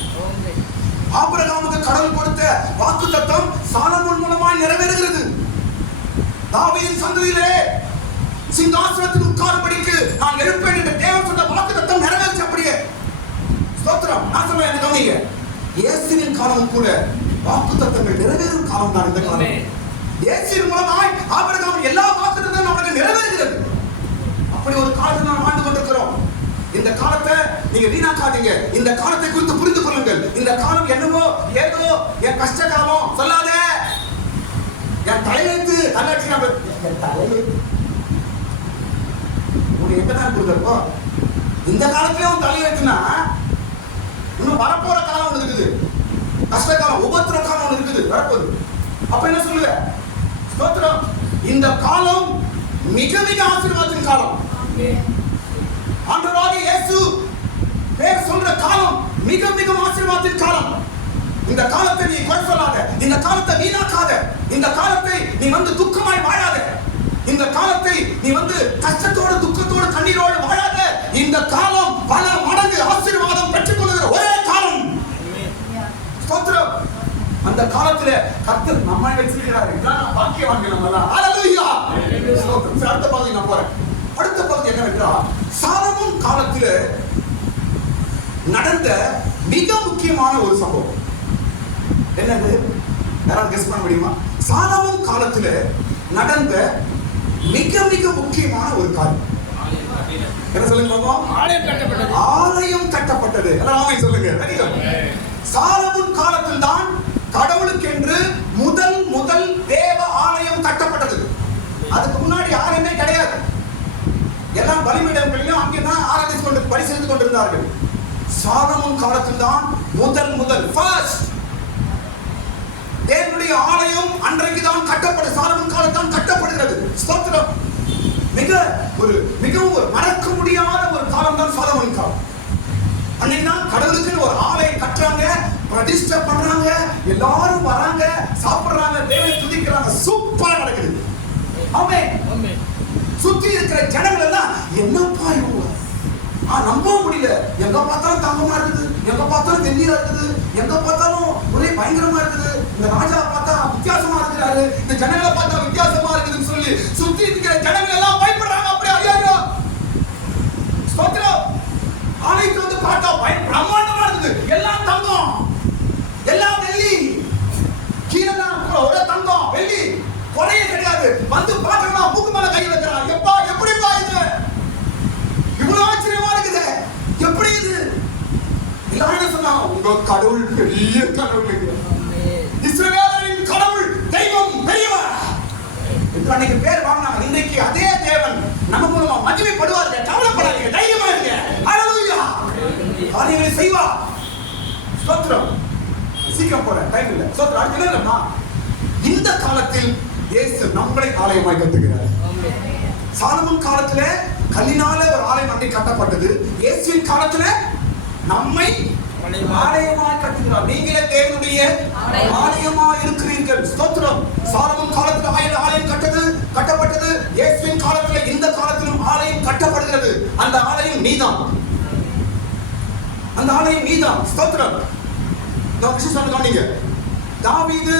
ஆபிரகாமுக்கு கடவுள் கொடுத்த வாக்குத்தத்தம் சாலமோன் மூலமாய் நிறைவேறுகிறது. தாவீதின் சந்ததியிலே சிங்காசனத்தில் உட்காரும்படிக்கு நான் எழுப்பேன் என்ற தேவன் சொன்ன வாக்குத்தத்தம் நிறைவேறுச்சு. அப்படியே ஸ்தோத்திரம். நான் சொல்றேன், எனக்கு கவனிங்க. இயேசுவின் காலம் கூட வாக்குத்தத்தங்கள் நிறைவேறும் காலம் தான் இந்த காலம். இயேசுவின் மூலமாய் ஆபிரகாம் எல்லா வாக்குத்தத்தங்களும் நமக்கு நிறைவேறுகிறது. அப்படி ஒரு காலத்தில் நாம் வாழ்ந்து கொண்டிருக்கிறோம். இந்த காலத்தை நீங்க வீணாக்காதீங்க. இந்த காலத்தை குறித்து புரிந்து கொள்ளுங்கள். இந்த காலம் என்னவோ ஏதோ என் கஷ்ட காலம் சொல்லாத. என் தலையெழுத்து தள்ளாட்சி நம்ம தலையெழுத்து எப்பதான் கொடுக்குறப்போ இந்த காலத்திலேயும் தலையெழுத்துனா இன்னும் வரப்போற காலம் ஒன்று இருக்குது. கஷ்ட காலம், உபத்திர காலம் ஒன்று இருக்குது வரப்போகுது. அப்ப என்ன சொல்லுங்க? ஸ்தோத்திரம். இந்த காலம் மிக மிக ஆசீர்வாதத்தின் காலம். ஆண்டவராகிய இயேசு பேர் சொல்ற காலம் மிக மிக ஆசீர்வாதத்தின் காலம். இந்த காலத்தை நீ குறை சொல்லாத. இந்த காலத்தை வீணாக்காத. இந்த காலத்தை நீ துக்கமாய் வாழாத. இந்த காலத்தை நீ கஷ்டத்தோடு துக்கத்தோடு கண்ணீரோடு வாழாத. இந்த காலம் பல மடங்கு ஆசீர்வாதம் பெற்றுக் கொள்கிற ஒரே காலம். ஸ்தோத்திரம். அந்த காலத்துல கர்த்தர் நம்மை வச்சிருக்கிறார். இதான் பாக்கியவான்கள் நம்ம எல்லாம். ஹalleluya. ஸ்தோத்திரம். அடுத்த பகுதி நான் போறேன். அடுத்த பகுதி என்னவென்றால், சாலமோன் காலத்துல நடந்த மிக முக்கியமான ஒரு சம்பவம். என்னது? யாராவது கெஸ் பண்ண முடியுமா? சாலமோன் காலத்துல நடந்த மிக மிக முக்கியமான ஒரு காரியம். என்ன சொல்லுங்க பாப்போம்? ஆலயம் கட்டப்பட்டது. எல்லாரும் சொல்லுங்க. சாலமோன் காலத்தில் தான் கடவுளுக்கு என்று முதல் தேவ ஆலயம் கட்டப்பட்டது. அதுக்கு முன்னாடி ஆலயமே கிடையாது. எல்லாம் பலிபீடங்களிலும் அங்கேதான் ஆராதித்துக் கொண்டு பரிசீலித்துக் கொண்டிருந்தார்கள். சாலமோன் காலத்தில் தான் முதல் ஃபர்ஸ்ட் தேவனுடைய ஆலயம் அன்றைக்கு தான் கட்டப்பட்டது. சாலமோன் காலத்தில் தான் கட்டப்படுகிறது. ஸ்தோத்திரம். மிகவும் ஒரு மறக்க முடியாத ஒரு காலம் தான் சாலமோன் காலம். அன்னைக்கு தான் கடவுளுக்கு ஒரு ஆலயம் கட்டுறாங்க, பிரதிஷ்டை பண்றாங்க, எல்லாரும் வராங்க, சாப்பிடுறாங்க, தேவனை துதிக்கிறாங்க. சூப்பரா நடக்குது. ஆமென். சுத்தி இருக்கிற ஜனங்கள் எல்லாம் என்னப்பா இவங்க நம்ப முடியல. எங்க பார்த்தாலும் தங்கமா இருக்குது, எங்க பார்த்தாலும் வெள்ளியா இருக்குது, எங்க பார்த்தாலும் ஒரே பயங்கரமா இருக்குது. இந்த ராஜா பார்த்தா வித்தியாசமா இருக்கிறாரு, இந்த ஜனங்களை பார்த்தா வித்தியாசமா இருக்குதுன்னு சொல்லி சுத்தி இருக்கிற ஜனங்கள் எல்லாம் பயப்படுறாங்க. அப்படியே ஐயா ஸ்தோத்திரம். ஆலயத்துல வந்து பார்த்தா பிரம்மாண்டமா இருக்குது. எல்லாம் தங்கம், எல்லாம் வெள்ளி, கீழே ஒரு தங்கம் வெள்ளி குறைய கிடையாது. வந்து பாக்குறா மூக்கு மேல கை வைக்கிறான். எப்பா எப்படிப்பா இது? இவ்வளவு ஆச்சரியமா இருக்குது. எப்படி இது? எல்லாரும் சொன்னா உங்க கடவுள் பெரிய கடவுள், இஸ்ரவேலின் கடவுள் தெய்வம் பெரியவர் என்று அன்னைக்கு பேர் வாங்கினாங்க. இன்னைக்கு அதே தேவன் நம்ம மூலமா மகிமைப்படுவார்கள். கவலைப்படாதீங்க, தைரியமா இருங்க. ஹல்லேலூயா. காரியங்களை செய்வார். ஸ்தோத்திரம். சீக்கிரம் போற டைம் இல்ல. ஸ்தோத்திரம். அடுத்து என்னன்னா, இந்த காலத்தில் இயேசு நம்மளை ஆலயமாய் கட்டுகிறார். சாலமோன் காலத்துல கல்லினால ஒரு ஆலயம் அன்றைக்கு கட்டப்பட்டது. இயேசுவின் காலத்துல நம்மை ஆலயமாய் கட்டுகிறார். நீங்களே தேவனுடைய ஆலயமாய் இருக்கிறீர்கள். ஸ்தோத்திரம். சாலமோன் காலத்துல ஆலயம் கட்டப்பட்டது. இயேசுவின் காலத்துல இந்த காலத்திலும் ஆலயம் கட்டப்படுகிறது. அந்த ஆலயம் நீதான். அந்த ஆலயம் நீதான். ஸ்தோத்திரம். நான் விஷயம் சொன்னீங்க. தாவீது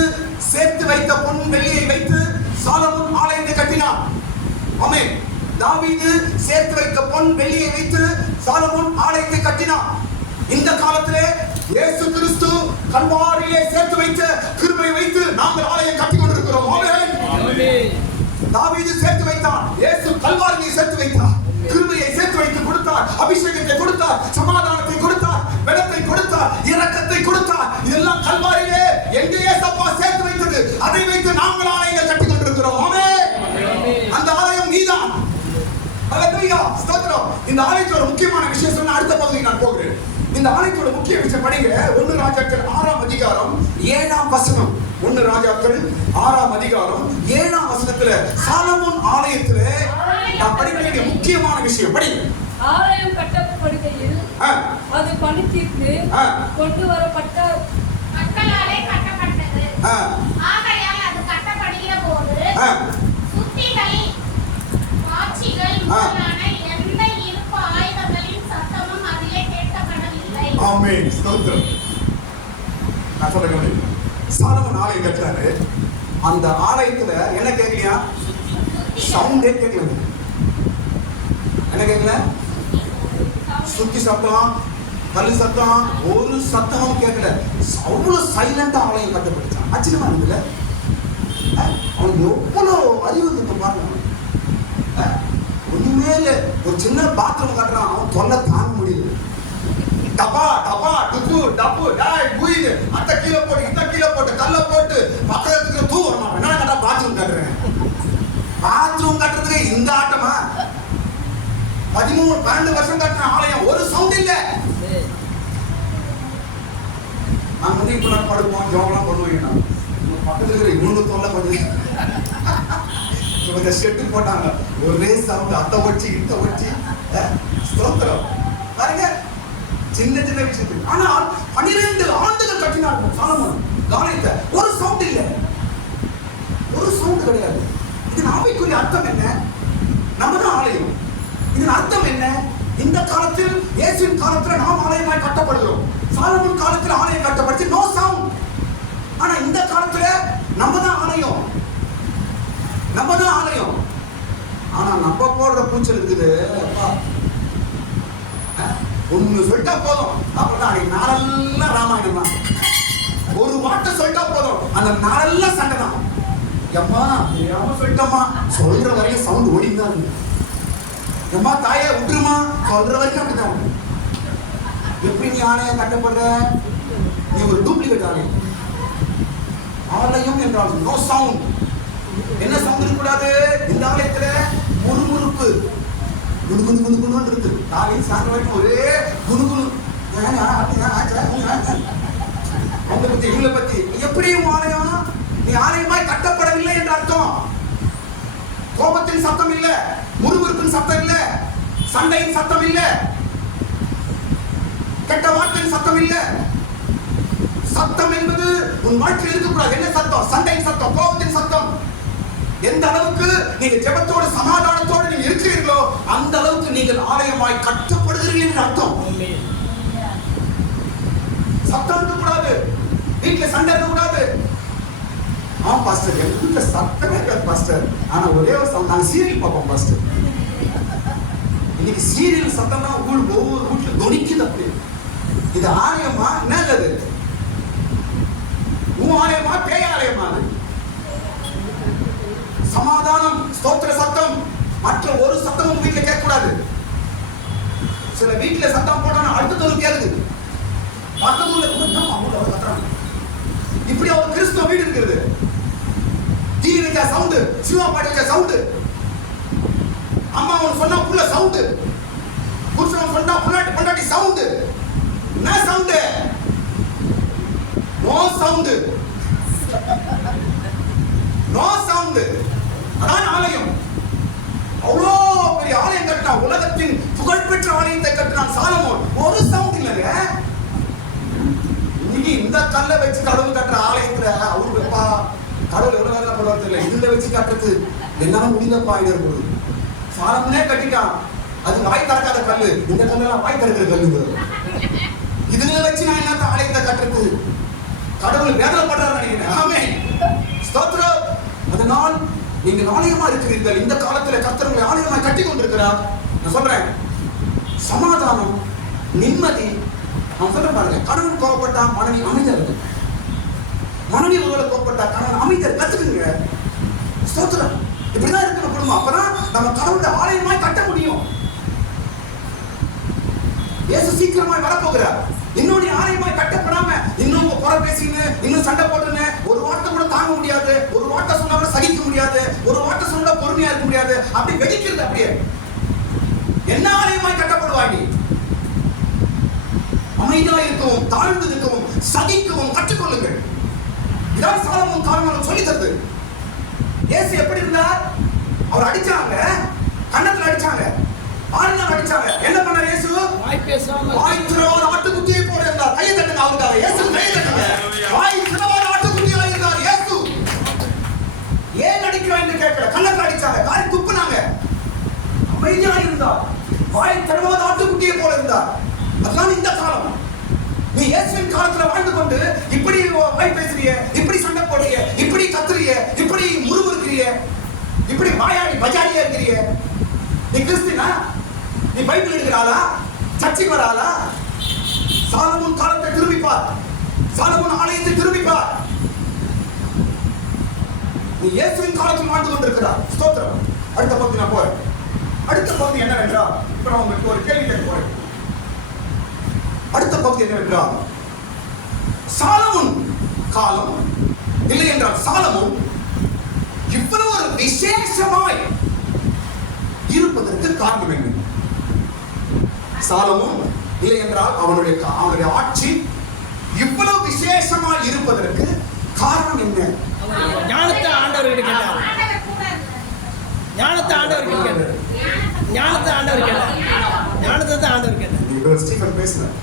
சேர்த்து வைத்த பொன் வெள்ளியை வைத்து சாலமோன் ஆலயத்தை கட்டினார். ஆமென். தாவீது சேர்த்து வைத்த பொன் வெள்ளியை வைத்து சாலமோன் ஆலயத்தை கட்டினார். இந்த காலத்திலே இயேசு கிறிஸ்து கல்வாரியிலே சேர்த்து வைத்த கிருபையை வைத்து நாங்கள் ஆலயம் கட்டிக் கொண்டிருக்கிறோம். ஆமென். தாவீது சேர்த்து வைத்தான், இயேசு கல்வாரியை சேர்த்து வைத்தார், கிருபையை சேர்த்து வைத்து கொடுத்தார், அபிஷேகத்தை கொடுத்தார், சமாதானத்தை கொடுத்தார், பலத்தை கொடுத்தார், இரக்கத்தை கொடுத்தார். இதெல்லாம் கல்வாரியிலே எங்கேயே சப்பா சேர்த்து வைத்தது. அதை வைத்து நாங்கள் ஆலயங்கள் கட்டிக் கொண்டிருக்கிறோம். ஆமென். அந்த ஆலயம் நீதான். ஹல்லேலூயா. ஸ்தோத்திரம். இந்த ஆலயத்தோட முக்கியமான விஷயம் சொன்ன அடுத்த பகுதிக்கு நான் போகிறேன். இந்த ஆலயத்தோட முக்கிய விஷயம் படிங்க. 1 ராஜாக்கள் 6ஆம் அதிகாரம் 7ஆம் வசனம். 1 ராஜாக்கள் 6ஆம் அதிகாரம் 7ஆம் வசனத்துல சாலமோன் ஆலயத்துல நான் படிக்க வேண்டிய முக்கியமான விஷயம் படிங்க. ஆலயம் கட்டப்படுகையில் அது பணித்திற்கு கொண்டு வரப்பட்ட மக்களாலே கட்டப்பட்டது. ஆகையால் அது கட்டப்படுகிற போது சுத்திகள், காட்சிகள் முதலான எந்த இருப்பு ஆயுதங்களின் சத்தமும் அதிலே கேட்கப்படவில்லை. ஆமென். ஸ்தோத்திரம். நான் சொல்றேன். சாலமோன் ஆலயம் கட்டுறாரு. அந்த ஆலயத்துல என்ன கேட்கலையா? சவுண்டே கேட்கல. என்ன கேட்கல? சுத்தி சத்தம், கல் சத்தம், ஒரு சத்தமும் கேட்கல. அவ்வளவு சைலண்டா ஆலயம் கட்டப்பட்டுச்சான். ஆச்சரியமா இருக்குல்ல? அவனுக்கு எவ்வளவு அறிவு இருக்கு பாருங்க. ஒண்ணுமே இல்ல, ஒரு சின்ன பாத்ரூம் கட்டுறான், அவன் தொல்லை தாங்க முடியல. டபா டபா டுப்பு டப்பு டாய் குயிது அத்த கீழே போட்டு இந்த கீழே போட்டு கல்ல போட்டு பக்கத்துல தூ வர மாட்டேன். என்ன கட்டா பாத்ரூம் கட்டுறேன். பாத்ரூம் கட்டுறதுக்கு இந்த ஆட்டமா? 13-12 வருஷம் கட்டின ஆலயம், ஒரு சவுண்ட் இல்ல. நான் வந்து இப்ப நான் படுப்போம், ஜோகலாம் பண்ணுவீங்க. பக்கத்துல இருக்கிற இவனு தொல்லை கொஞ்சம் இவங்க செட்டு போட்டாங்க. ஒரே சவுண்ட், அத்தை வச்சு இட்ட வச்சு. ஸ்தோத்திரம். பாருங்க, சின்ன சின்ன விஷயத்துக்கு. ஆனால் 12 ஆண்டுகள் கட்டினார்கள் சாலமோன் ஆலயத்தை. ஒரு சவுண்ட் இல்ல, ஒரு சவுண்ட் கிடையாது. இதன் ஆவிக்குரிய அர்த்தம் என்ன? நம்ம தான் ஆலயம். இதன் அர்த்தம் என்ன? இந்த காலத்தில் இயேசுவின் காலத்துல நாம் ஆலயமாய் கட்டப்படுகிறோம். சாலமோன் காலத்தில் ஆலயம் கட்டப்பட்டு நோ சவுண்ட். ஆனா இந்த காலத்துல நம்ம தான் ஆலயம், நம்ம தான் ஆலயம். ஆனா நம்ம போடுற பூச்சல் இருக்குது. ஒண்ணு சொல்லிட்டா போதும், அப்புறம் அன்னைக்கு நாளெல்லாம் ராமாயணம் தான். ஒரு வார்த்தை சொல்லிட்டா போதும், அந்த நாளெல்லாம் சண்டை தான். எம்மா தெரியாம சொல்லிட்டோமா, சொல்ற வரைக்கும் சவுண்ட் ஓடிதான் இருக்கு. எம்மா தாயை விட்டுருமா, சொல்ற வரைக்கும் அப்படிதான். எப்படி நீ ஆலயம் கட்டப்படுற? நீ ஒரு டூப்ளிகேட் ஆலயம். ஆலயம் என்றால் நோ சவுண்ட். என்ன சவுண்ட் இருக்கக்கூடாது இந்த ஆலயத்துல? முறுமுறுப்பு, குணு குணு குணு குணு இருக்கு. காலையில் சாயந்தரம் வரைக்கும் ஒரே குணு குணு. அவங்க பத்தி இவங்களை பத்தி எப்படி ஆலயம்? நீ ஆலயமாய் கட்டப்படவில்லை என்ற அர்த்தம். கோபத்தின் சத்தம் இல்ல, முறுமுறுப்பின் சத்தம் இல்ல, சண்டையின் சத்தம் இல்ல, கெட்ட வார்த்தையின் சத்தம் இல்ல. சத்தம் என்பது உன் வாழ்க்கையில் இருக்கக்கூடாது. என்ன சத்தம்? சண்டையின் சத்தம், கோபத்தின் சத்தம். எந்த அளவுக்கு நீங்க ஜெபத்தோடு சமாதானத்தோடு நீங்க இருக்கிறீர்களோ அந்த அளவுக்கு நீங்கள் ஆலயமாய் கட்டப்படுகிறீர்கள் என்று அர்த்தம். சத்தம் இருக்கக்கூடாது, வீட்டுல சண்டை இருக்கக்கூடாது. பாஸ்டர் எங்க வீட்டுல சத்தமே இருக்காது பாஸ்டர், ஆனா ஒரே ஒரு சத்தம், நாங்க சீரியல் பார்ப்போம் பாஸ்டர். இன்னைக்கு சீரியல் சத்தம் தான் ஒவ்வொரு வீட்டுல தொனிக்குது. அப்படி இது ஆலயமா? என்னது? உன் ஆலயமா பேய் ஆலயமா? சமாதானம், ஸ்தோத்திர சத்தம், மற்ற ஒரு சத்தமும் உங்க வீட்டுல கேட்க கூடாது. சில வீட்டுல சத்தம் போட்டா அடுத்தது கேக்குது, இப்படி ஒரு கிறிஸ்துவ வீடு இருக்கிறது. டிவி வச்சா சவுண்டு, சினிமா பாட்டு வச்சா சவுண்டு, அம்மா அவன் சொன்னா புள்ள சவுண்டு, புருஷன் சொன்னா பொண்டாட்டி சவுண்டு. என்ன sound? No sound, no sound. அதான் ஆலயம். அவ்வளோ பெரிய ஆலயம் கட்டினா, உலகத்தின் புகழ்பெற்ற ஆலயத்தை கட்டினான் சாலமோன். ஒரு சவுண்ட் இல்லைங்க. இன்னைக்கு இந்த கல்லை வச்சு கடவுள் கட்டுற ஆலயத்துல அவரு வைப்பா, கடவுள் எவ்வளவு வேலை பண்ணுறது இல்லை. இதுல வச்சு கட்டுறது என்னால முடியலப்பா. இது சாலமோனே கட்டிட்டான், அது வாய் திறக்காத கல்லு. இந்த கல்லெல்லாம் வாய் திறக்கிற கல்லு. இதுல வச்சு நான் என்ன ஆலயத்தை கட்டுறது? கடவுள் வேதனைப்படுறாரு நினைக்கிறேன். ஆமென், ஸ்தோத்திரம். அதனால் நீங்கள் ஆலயமா இருக்கிறீர்கள். இந்த காலத்துல கர்த்தர் உங்களை ஆலயமா கட்டி கொண்டிருக்கிறார். நான் சொல்றேன், சமாதானம், நிம்மதி. நான் சொல்றேன் பாருங்க, கணவன் கோபப்பட்டா மனைவி அமைதியா இருக்கு, மனைவி ஒருவேளை கோபப்பட்டா கணவன் அமைதியா கத்துக்குங்க. ஸ்தோத்திரம். இப்படிதான் இருக்கணும் குடும்பம். அப்பதான் நம்ம கடவுளுடைய ஆலயமாய் கட்ட முடியும். இயேசு சீக்கிரமாய் வரப்போகிறார். இன்னொரு ஆலயமாய் கட்டப்படாம இன்னும் குறை பேசின்னு இன்னும் சண்டை போட்டுன்னு ஒரு வார்த்தை கூட தாங்க முடியாது, ஒரு வார்த்தை சொன்னா கூட சகிக்க முடியாது, ஒரு வார்த்தை சொன்னா பொறுமையா இருக்க முடியாது. அப்படி வெடிக்கிறது. அப்படியே என்ன ஆலயமாய் கட்டப்படுவாய்? அமைதியா இருக்கவும், தாழ்ந்து இருக்கவும், சகிக்கவும் கற்றுக்கொள்ளுங்கள். இதான் சாலமோன் காலமாக சொல்லி தருது. இயேசு எப்படி இருந்தார்? அவர் அடிச்சாங்க, கன்னத்துல அடிச்சாங்க, ஆளுநர் அடிச்சாங்க. என்ன பண்ணார் இயேசு? வாய் திறவாத ஆட்டுக்குட்டியை போல இருந்தார். கையை தட்டுங்க அவருக்காக. இயேசு கையை தட்டுங்க. வாய் திறவாத ஆட்டுக்குட்டியா இருந்தார் இயேசு. ஏன் அடிக்கிறான்னு கேட்கல, கன்னத்துல அடிச்சாங்க, காரி துப்புனாங்க. அமைதியா இருந்தார், வாய் திறவாத ஆட்டுக்குட்டியை போல இருந்தார். அதுதான் இந்த காலம். நீ இயேசுவின் காலத்துல வாழ்ந்து கொண்டு இப்படி வாய் பேசுறிய, இப்படி சண்டை போடுறிய, இப்படி கத்துறிய, இப்படி முறுமுறுக்கிறிய, இப்படி வாயாடி பஜாரியா இருக்கிறிய, நீ கிறிஸ்தினா? நீ பைபிள் எடுக்கிறாளா? சர்ச்சைக்கு வராளா? சாலமோன் காலத்தை திரும்பிப்பார், சாலமோன் ஆலயத்தை திரும்பிப்பார். நீ இயேசுவின் காலத்தில் வாழ்ந்து கொண்டிருக்கிறார். ஸ்தோத்திரம். அடுத்த பகுதி நான் போறேன். அடுத்த பகுதி என்னவென்றால், இப்ப நான் உங்களுக்கு ஒரு கேள்வி கேட்க போறேன். அடுத்த பகுதி என்னவென்றால், சாலமோன் காலம் இல்லை என்றால் சாலமோன் இவ்வளவு ஒரு விசேஷமாய் இருப்பதற்கு காரணம் என்ன? சாலமோன் இல்லை என்றால் அவனுடைய ஆட்சி இவ்வளவு விசேஷமாய் இருப்பதற்கு காரணம் என்ன? ஞானத்தை ஆண்டவர் கேட்டார். ஞானத்தை ஆண்டவர் கேட்டார். ஞானத்தை ஆண்டவர் கேட்டார். ஞானத்தை தான் ஆண்டவர் கேட்டார். நீங்க ஸ்டீஃபன் பேசுறார்.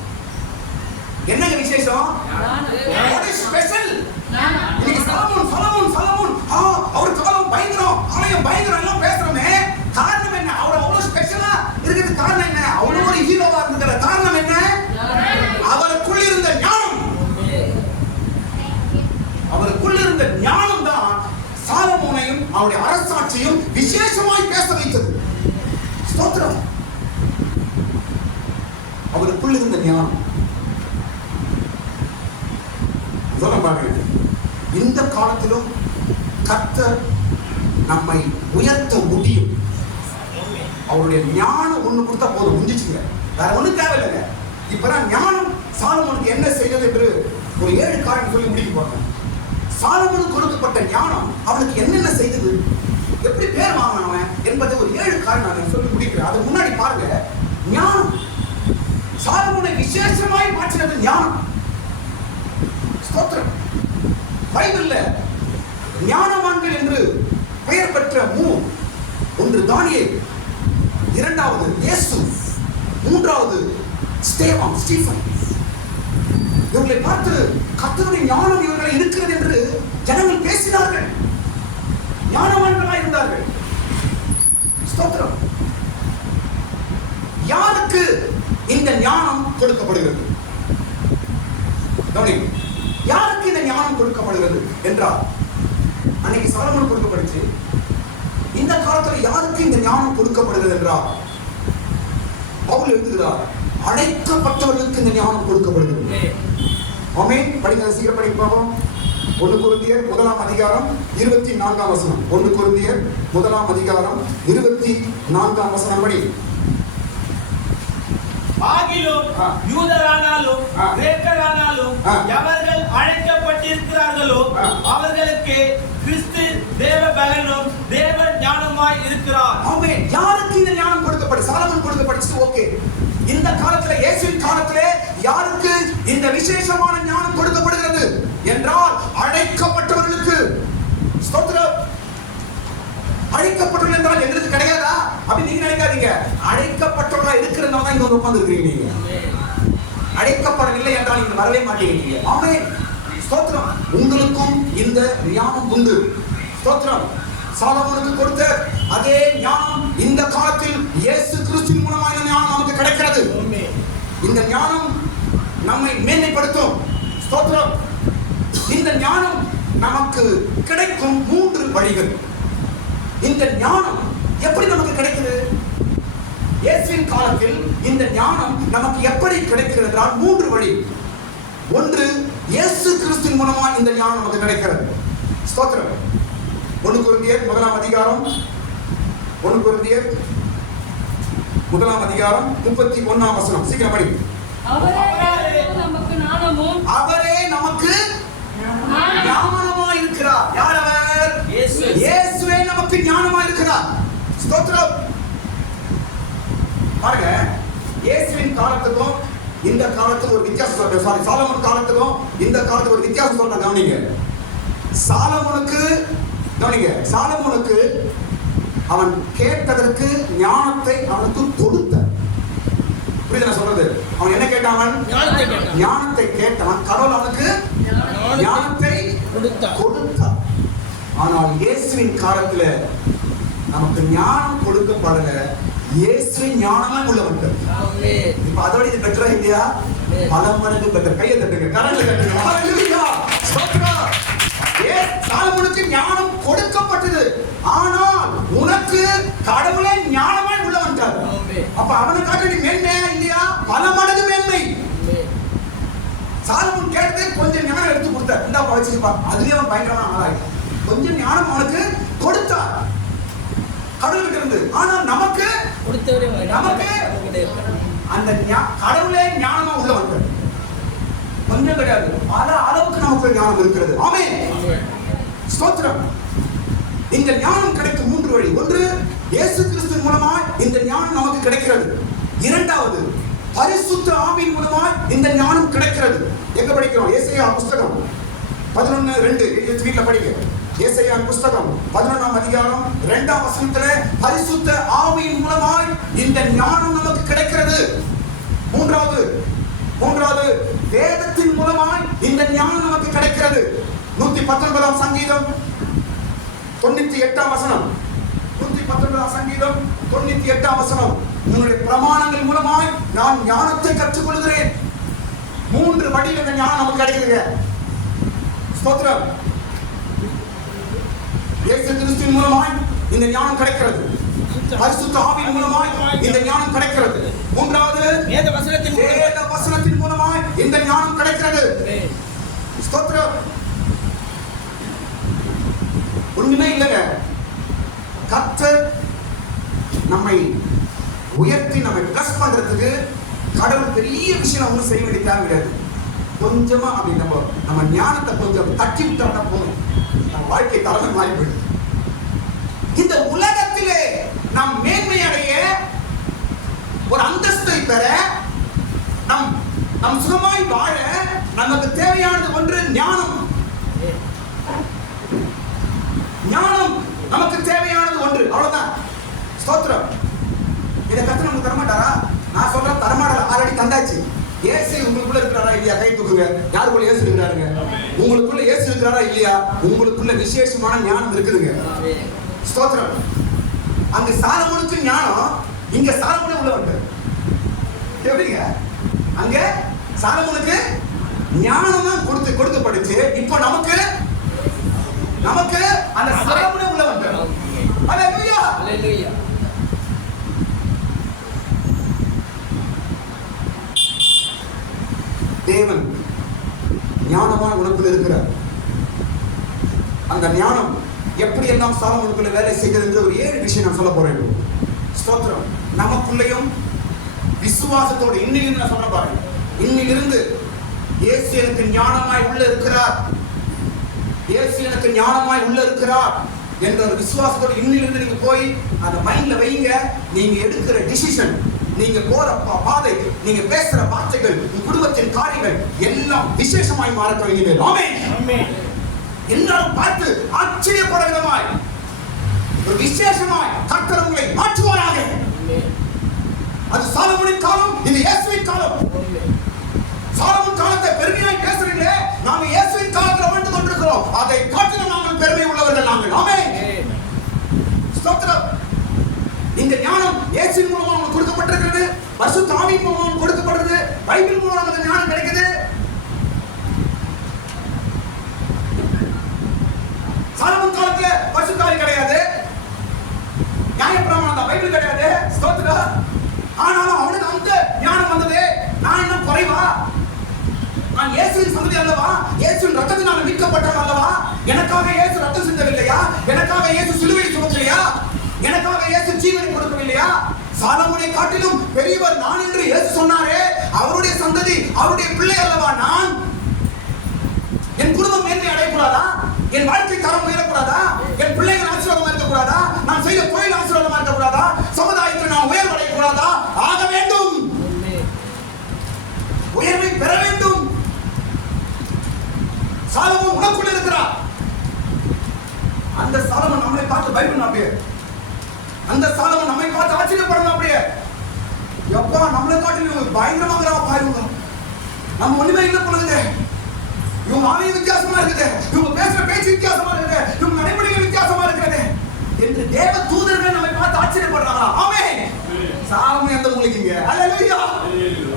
என்னங்க விசேஷம்? ஸ்பெஷல். இன்னைக்கு சாலமோன் அவர் காலம் பயங்கரம், ஆலயம் பயங்கரம் எல்லாம் பேசுறோமே, காரணம் என்ன? அவர் அவ்வளவு ஸ்பெஷலா இருக்கிறது காரணம் என்ன? அவ்வளவு ஒரு ஹீரோவா இருக்கிற காரணம் என்ன? அவருக்குள் இருந்த ஞானம். அவருக்குள் இருந்த ஞானம் தான் சாலமோனையும் அவருடைய அரசாட்சியும் விசேஷமாய் பேச வைத்தது. ஸ்தோத்திரம். அவருக்குள் இருந்த ஞானம். சொல்ல பாருங்க, இந்த காலத்திலும் கர்த்தர் நம்மை உயர்த்த முடியும். அவருடைய ஞானம் ஒண்ணு கொடுத்தா போதும், முடிஞ்சுச்சுங்க. வேற ஒண்ணும் தேவையில்லைங்க. இப்பதான் ஞானம் சாலமோனுக்கு என்ன செய்தது என்று ஒரு 7 காரணம் சொல்லி முடிக்க போறேன். சாலமோனுக்கு கொடுக்கப்பட்ட ஞானம் அவனுக்கு என்னென்ன செய்தது, எப்படி பேர் வாங்கினவன் என்பதை ஒரு 7 காரணம் நான் சொல்லி முடிக்கிறேன். அதுக்கு முன்னாடி பாருங்க, ஞானம் சாலமோனை விசேஷமாய் மாற்றினது ஞானம். ஸ்தோத்திரம். பைபிள்ல ஞானவான்கள் என்று பெயர் பெற்ற 3, ஒன்று தானியேல், இரண்டாவது இயேசு, மூன்றாவது ஸ்டீஃபன். இவர்களை பார்த்து கர்த்தருடைய ஞானம் இவர்களை இருக்கிறது என்று ஜனங்கள் பேசினார்கள். ஞானவான்களாய் இருந்தார்கள். ஸ்தோத்திரம். யாருக்கு இந்த ஞானம் கொடுக்கப்படுகிறது? யாருக்கு இந்த ஞானம் கொடுக்கப்படுகிறது என்றால், அன்னைக்கு சாலமோனுக்கு கொடுக்கப்படுச்சு. இந்த காலத்தில் யாருக்கு இந்த ஞானம் கொடுக்கப்படுகிறது என்றால், பவுல் எழுதுகிறார், அழைக்கப்பட்டவர்களுக்கு இந்த ஞானம் கொடுக்கப்படுகிறது. ஆமென். படிங்க, சீக்கிரம் படிக்க பார்ப்போம். 1 கொரிந்தியர் 1ஆம் அதிகாரம் 24ஆம் வசனம். 1 கொரிந்தியர் 1ஆம் அதிகாரம் 24ஆம் வசனம் படி. ஆகிலும் யூதரானாலும் கிரேக்கரானாலும் எவர்கள் அழைக்கப்பட்டிருக்கிறார்களோ அவர்களுக்கு கிறிஸ்து தேவ பலனும் தேவ ஞானமாய் இருக்கிறார். ஆமென். யாருக்கு இந்த ஞானம் கொடுக்கப்படும்? சாலமோன் கொடுக்கப்பட்டுச்சு. ஓகே. இந்த காலத்துல, இயேசுவின் காலத்திலே யாருக்கு இந்த விசேஷமான ஞானம் கொடுக்கப்படுகிறது என்றால், அழைக்கப்பட்டவர்களுக்கு. ஸ்தோத்திரம். அழைக்கப்பட்டவர்கள் என்றால் எங்களுக்கு கிடையாதா அப்படி நீங்க நினைக்காதீங்க. அழைக்கப்பட்டவர்களா இருக்கிறதுனால தான் இங்க உட்கார்ந்து இருக்கீங்க. நீங்க அழைக்கப்படவில்லை என்றால் நீங்க வரவே மாட்டீங்க. ஆமென். ஸ்தோத்திரம். உங்களுக்கும் இந்த ஞானம் உண்டு. ஸ்தோத்திரம். சாலமோனுக்கு கொடுத்த அதே ஞானம் இந்த காலத்தில் இயேசு கிறிஸ்துவின் மூலமாக இந்த ஞானம் நமக்கு கிடைக்கிறது. இந்த ஞானம் நம்மை மேன்மைப்படுத்தும். ஸ்தோத்திரம். இந்த ஞானம் நமக்கு கிடைக்கும் 3 வழிகள். இந்த ஞானம் எப்படி நமக்கு கிடைக்குது? இயேசுவின் காலத்தில் இந்த ஞானம் நமக்கு எப்படி கிடைக்கிறது என்றால் 3 வழி. ஒன்று, இயேசு கிறிஸ்துவின் மூலமாக இந்த ஞானம் நமக்கு கிடைக்கிறது. ஸ்தோத்திரம். 1 கொரிந்தியர் 1ஆம் அதிகாரம் 1 கொரிந்தியர் 1ஆம் அதிகாரம் 31ஆம் வசனம். சீக்கிரம் படி. அவரே நமக்கு ஞானமும், அவரே நமக்கு ஞானமாய் இருக்கிறார். யார் அவர்? இயேசுவே நமக்கு ஞானமாய் இருக்கிறார். ஸ்தோத்திரம். பாருங்க, இயேசுவின் காலத்துக்கும் இந்த காலத்துக்கு ஒரு வித்தியாசம் சொல்றேன். சாலமோன் காலத்துக்கும் இந்த காலத்துக்கு ஒரு வித்தியாசம் சொல்றேன். கவனிங்க. சாலமோனுக்கு அவன் கேட்டதற்கு ஞானத்தை அவனுக்கு கொடுத்த. புரியுது நான் சொல்றது? அவன் என்ன கேட்டான்? ஞானத்தை கேட்டான். கடவுள் அவனுக்கு ஞானத்தை கொடுத்தார். ஆனால் இயேசுவின் காலத்துல நமக்கு ஞானம் கொடுக்கப்படல. இயேசுவின் ஞானமே உள்ளவர்கள். இப்ப அதோட இது பெட்டரா இல்லையா? பல மடங்கு பெட்டர். கையை தட்டுங்க, கரங்களை தட்டுங்க. ஹல்லேலூயா. ஸ்தோத்திரம். சாலமோனுக்கு ஞானம் கொடுக்கப்பட்டது. ஆனால் உனக்கு கடவுளே ஞானமாய் உள்ளவன்றார். அப்ப அவனை காட்டி மேன்மையா இல்லையா? பல மடங்கு மேன்மை. சாலமோன் கேட்டு கொஞ்சம் ஞானம் எடுத்து கொடுத்தார். இந்த வச்சிருப்பா, அதுலயே அவன் பயங்கரமான ஆளாயிட்டான். கொஞ்சம் ஞானம் அவனுக்கு கொடுத்தார் கடவுள்கிட்ட இருந்து. ஆனால் நமக்கு அந்த கடவுளே ஞானமா உள்ளவன்றார். கொஞ்சம் கிடையாது, பல அளவுக்கு நமக்கு ஞானம் இருக்கிறது. ஆமென். ஸ்தோத்திரம். இந்த ஞானம் கிடைக்கும் 3 வழி. ஒன்று, இயேசு கிறிஸ்து மூலமா இந்த ஞானம் நமக்கு கிடைக்கிறது. இரண்டாவது, பரிசுத்த ஆவியின் மூலமா இந்த ஞானம் கிடைக்கிறது. எங்க படிக்கிறோம்? ஏசாயா புத்தகம் 11:2. வீட்ல படிங்க. ஏசாயா புத்தகம் 11ஆம் அதிகாரம் 2ஆம் வசனத்திலே பரிசுத்த ஆவியின் மூலமா இந்த ஞானம் நமக்கு கிடைக்கிறது. மூன்றாவது வேதத்தின் மூலமாய் இந்த ஞானம் நமக்கு கிடைக்கிறது. 119ஆம் சங்கீதம் 98ஆம் வசனம். 119ஆம் சங்கீதம் 98ஆம் வசனம். உங்களுடைய பிரமாணங்கள் மூலமாய் நான் ஞானத்தை கற்றுக்கொள்கிறேன். 3 வழியில் இந்த ஞானம் நமக்கு கிடைக்குதுங்க. ஸ்தோத்திரம். இயேசு கிறிஸ்துவின் மூலமாய் இந்த ஞானம் கிடைக்கிறது. பரிசுத்த ஆவியின் மூலமாய் இந்த ஞானம் கிடைக்கிறது. மூன்றாவது வேத வசனத்தின் மூலமாய் இந்த ஞானம் கிடைக்கிறது. ஸ்தோத்திரம். ஒண்ணுமே இல்லைங்க. கர்த்தர் நம்மை உயர்த்தி நம்மை பிளஸ் பண்றதுக்கு கடவுள் பெரிய விஷயம் ஒன்றும் செய்ய வேண்டிய தேவை கிடையாது. கொஞ்சமா அப்படி நம்ம ஞானத்தை கொஞ்சம் தட்டி விட்டோம்னா போதும், நம்ம வாழ்க்கை தலைமை மாறி போயிடும். இந்த உலகத்திலே நாம் மேன்மை அடைய, ஒரு அந்தஸ்தை பெற, நம் சுகமாய் வாழ நமக்கு தேவையானது ஒன்று ஞானம். ஞானம் நமக்கு தேவையானது ஒன்று, அவ்வளவுதான். ஸ்தோத்திரம். இதை கத்து நமக்கு தரமாட்டாரா? நான் சொல்றேன் தரமாடல, ஆல்ரெடி தந்தாச்சு. இயேசு உங்களுக்குள்ள இருக்கிறாரா இல்லையா? கை தூக்குங்க. யாருக்குள்ள இயேசு இருக்கிறாருங்க? உங்களுக்குள்ள இயேசு இருக்கிறாரா இல்லையா? உங்களுக்குள்ள விசேஷமான ஞானம் இருக்குதுங்க. ஸ்தோத்திரம். அங்க சாலமோனுக்கு ஞானம், இங்க சாலமோனே உள்ள வந்தார். எப்படிங்க? அங்க சாலமோனுக்கு ஞானம் தான் கொடுக்கப்படுச்சு. இப்போ நமக்கு அந்த சாலமோனே உள்ள வந்தார். ஹல்லேலூயா, ஹல்லேலூயா. தேவன் ஞானமாக உனக்குள்ள இருக்கிறார். அந்த ஞானம் எப்படி எல்லாம் சாலமோனுக்குள்ள வேலை செய்கிறது என்று ஒரு 7 விஷயம் நான் சொல்ல போறேன். ஸ்தோத்திரம். நமக்குள்ளேயும் விசுவாசத்தோடு இன்னிலிருந்து நான் சொல்ற பாருங்க, இன்னிலிருந்து இயேசு எனக்கு ஞானமாய் உள்ள இருக்கிறார், இயேசு எனக்கு ஞானமாய் உள்ள இருக்கிறார் என்ற ஒரு விசுவாசத்தோடு இன்னிலிருந்து நீங்க போய் அந்த மைண்ட்ல வைங்க. நீங்க எடுக்கிற டிசிஷன், நீங்க போற பாதை, நீங்க பேசுற வார்த்தைகள், உங்க குடும்பத்தின் காரியங்கள் எல்லாம் விசேஷமாய் மாற தொடங்கினது. ஆமென், ஆமென். எல்லாரும் பார்த்து ஆச்சரியப்பட விதமாய் ஒரு விசேஷமாய் கர்த்தர் உங்களை மாற்றுவாராக. அது சாலமோனின் காலம், இது இயேசுவின் காலம். சாலமோன் காலத்தை பெருமையாய் பேசுறீங்களே, நாங்க இயேசுவின் காலத்துல வாழ்ந்து கொண்டிருக்கிறோம். அதை காட்டிலும் நாங்கள் பெருமை உள்ளவர்கள் நாங்கள். ஆமென், ஸ்தோத்திரம். இந்த ஞானம் இயேசுவின் மூலமா நமக்கு கொடுக்கப்பட்டிருக்கிறது, பரிசுத்த ஆவியின் மூலமா நமக்கு கொடுக்கப்படுறது, பைபிள் மூலமா நமக்கு ஞானம் கிடைக்குது. சாலமோன் காலத்துல பரிசுத்த ஆவி கிடையாது, நியாயப்பிரமாணம் பைபிள் கிடையாது. ஸ்தோத்திரம். ஆனாலும் அவனுக்கு அந்த ஞானம் வந்தது. நான் என்ன குறைவா? நான் இயேசுவின் சந்ததி அல்லவா? இயேசுவின் ரத்தத்தினால மீட்கப்பட்டவன் அல்லவா? எனக்காக இயேசு ரத்தம் சிந்தவில்லையா? எனக்காக இயேசு சிலுவையை சுமக்கலையா? எனக்காக இயேசு ஜீவனை கொடுக்கவில்லையா? சாலமோனை காட்டிலும் பெரியவர் நான் என்று இயேசு சொன்னாரே, அவருடைய சந்ததி, அவருடைய பிள்ளை அல்லவா நான்? என் குடும்பம் மேன்மை அடையக்கூடாதா? என் வாழ்க்கை தரம் உயரக்கூடாதா? என் பிள்ளைகள் ஆசீர்வாதமா இருக்கக்கூடாதா? நான் செய்த தொழில் ஆசீர்வாதமா இருக்கக்கூடாதா? சமுதாயத்தில் நான் உயர்வு அடையக்கூடாதா? ஆக வேண்டும், உயர்வை பெற வேண்டும். சாலமோன் உனக்குள்ள இருக்கிறார். அந்த சாலமோன் நம்மை பார்த்து பயப்படணும். அப்படியே அந்த சாலமோன் நம்மை பார்த்து ஆச்சரியப்படணும். அப்படியே எப்பா நம்மளை காட்டிலும் பயங்கரமாக பாருங்க, நம்ம ஒண்ணுமே இல்லை பொழுது. இவங்க ஆலயம் வித்தியாசமா இருக்குது, இவங்க பேசுற பேச்சு வித்தியாசமா இருக்குது, இவங்க நடைமுறைகள் வித்தியாசமா இருக்கிறது என்று தேவ தூதர்கள் நம்மை பார்த்து ஆச்சரியப்படுறாங்களா? ஆமென். சாலமோன் எந்த மூலிகைங்க? ஹல்லேலூயா.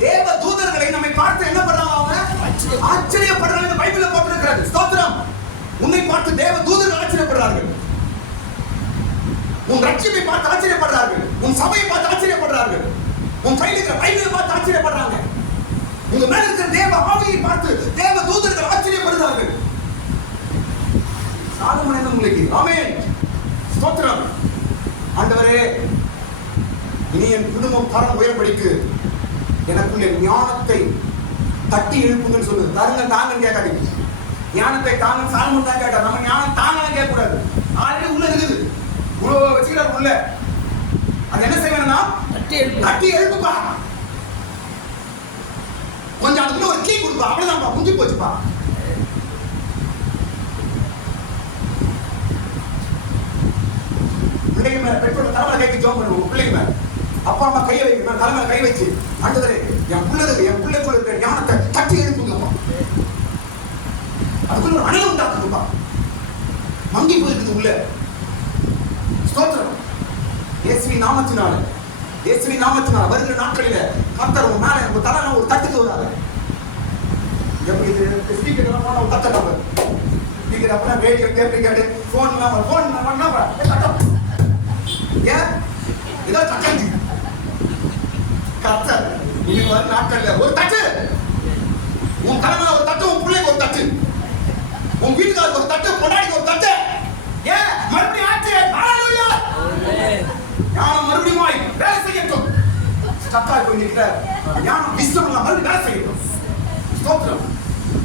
தேவ தூதர்களை நம்மை பார்த்து என்ன பண்றாங்க? அவங்க ஆச்சரியப்படுறாங்க. இந்த பைபிள்ல போட்டிருக்கிறது. ஸ்தோத்திரம். உன்னை பார்த்து தேவ தூதர்கள் ஆச்சரியப்படுறார்கள், உன் ரட்சிப்பை பார்த்து ஆச்சரியப்படுறார்கள், உன் சபையை பார்த்து ஆச்சரியப்படுறார்கள், உன் கையில் இருக்கிற பைபிளை பார்த்து ஆச்சரியப்படுறாங்க, உங்க மேல இருக்கிற தேவ ஆவியை பார்த்து தேவ தூதர்கள் ஆச்சரியப்படுகிறார்கள். சாலமோன் என்ன மூலிகை? ஆமென், ஸ்தோத்திரம். ஆண்டவரே, இனி என் குடும்பம் தரம் உயர்படிக்கு எனக்குள்ள ஞானத்தை தட்டி எழுப்புங்கன்னு சொல்லுது. தருங்க தாங்கன்னு கேட்காதீங்க. ஞானத்தை தாங்க சாலமோன் தான் கேட்டார். நம்ம ஞானம் தாங்கன்னு கேட்கக்கூடாது. ஆல்ரெடி உள்ள இருக்குது, உள்ள வச்சுக்கிறார் உள்ள. அது என்ன செய்யணும்னா தட்டி எழுப்புப்பா. கொஞ்சம் அதுக்குள்ள ஒரு கீ கொடுப்பா, அவ்வளவுதான், முடிஞ்சு போச்சுப்பா. பிள்ளைங்க மேல பெற்றோர் தலைமையில கைக்கு ஜோம் பண்ணுவோம். பிள்ளைங்க மேல அப்பா அம்மா கையை வைக்க தலைமையில கை வச்சு, ஆண்டவரே என் பிள்ளைக்குள்ள இருக்கிற ஞானத்தை தட்டி எழுப்புங்கப்பா. அதுக்குள்ள ஒரு அணையை உண்டாக்குங்கப்பா. மங்கி போயிருக்குது உள்ள. ஸ்தோத்திரம். இயேசுவின் நாமத்தினால வருகிற நாட்களில கர்த்தர் உன் மேல உங்க தலை ஒரு தட்டுக்கு வராது. எப்படி ஸ்பீக்கர் எல்லாம் ஒரு தட்டை ஸ்பீக்கர் அப்புறம் ரேடியோ டேப் ரிகார்டு போன் ஏன் ஏதோ தட்டு கர்த்தர் இன்னைக்கு வர நாட்கள்ல ஒரு தட்டு, உன் கணவன் ஒரு தட்டு, உன் பிள்ளைக்கு ஒரு தட்டு, உன் வீட்டுக்காரருக்கு ஒரு தட்டு, பொண்டாட்டிக்கு ஒரு தட்டு. ஏன் மறுபடியும் ஆச்சு? ஹalleluya. ஞானம் மறுபடியும் வேலை செய்யட்டும். ஸ்டக்காய் போய் நிக்கிற ஞானம் விஸ்டம் மறுபடியும் வேலை செய்யட்டும். ஸ்தோத்திரம்.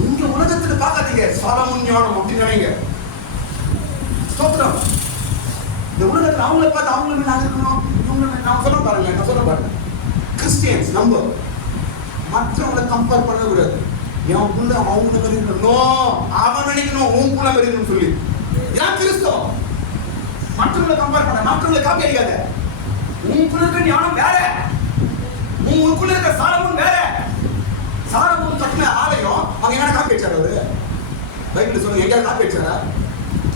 இங்க உலகத்துல பார்க்காதீங்க சாலமோன் ஞானம் அப்படி நினைங்க. ஸ்தோத்திரம். இந்த உலகத்துல அவங்கள பார்த்து அவங்கள நாங்க இருக்கணும், இவங்க நான் சொல்ல பாருங்க. கிறிஸ்டியன்ஸ் நம்ம மற்றவங்களை கம்பேர் பண்ண கூடாது. என் புள்ள அவங்க மாதிரி இருக்கணும், அவன் நினைக்கணும் உன் புள்ள மாதிரி இருக்கணும்னு சொல்லி. ஏன் கிறிஸ்தவம்? மற்றவங்களை கம்பேர் பண்ண, மற்றவங்களை காப்பி அடிக்காத. உனக்குள்ள இருக்க ஞானம் வேற, உனக்குள்ள இருக்க சாலமோன் வேற. சாலமோன் கட்டின ஆலயம் அவங்க என்ன காப்பி அடிச்சாரு? அவரு பைபிள் சொல்லுங்க, எங்கேயாவது காப்பி அடிச்சாரா?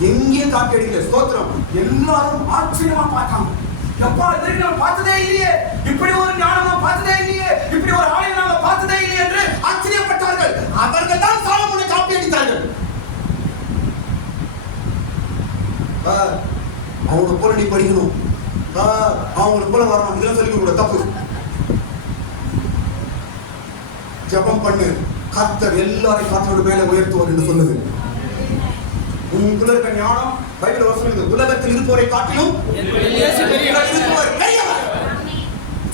எங்கேயும் காப்பி அடிக்கல. ஸ்தோத்திரம். எல்லாரும் ஆச்சரியமா பார்த்தாங்க. எப்பா இதுக்கு நம்ம பார்த்ததே இல்லையே, இப்படி ஒரு ஞானம் நம்ம பார்த்ததே இல்லையே, இப்படி ஒரு ஆலயம் நாம பார்த்ததே இல்லையே என்று ஆச்சரியப்பட்டார்கள். அவர்கள் தான் சாலமோனை காப்பி அடித்தார்கள். அவங்கள போல நீ படிக்கணும், அவங்கள போல வரணும், இதெல்லாம் சொல்லி கொடுக்க தப்பு. ஜெபம் பண்ணு, கர்த்தர் எல்லாரையும் கர்த்தரோட மேல உயர்த்துவார் என்று சொல்லுது. உங்களுக்குள்ள இருக்க ஞானம் பைபிள் வசனம் உலகத்தில் இருப்பவரை காட்டிலும்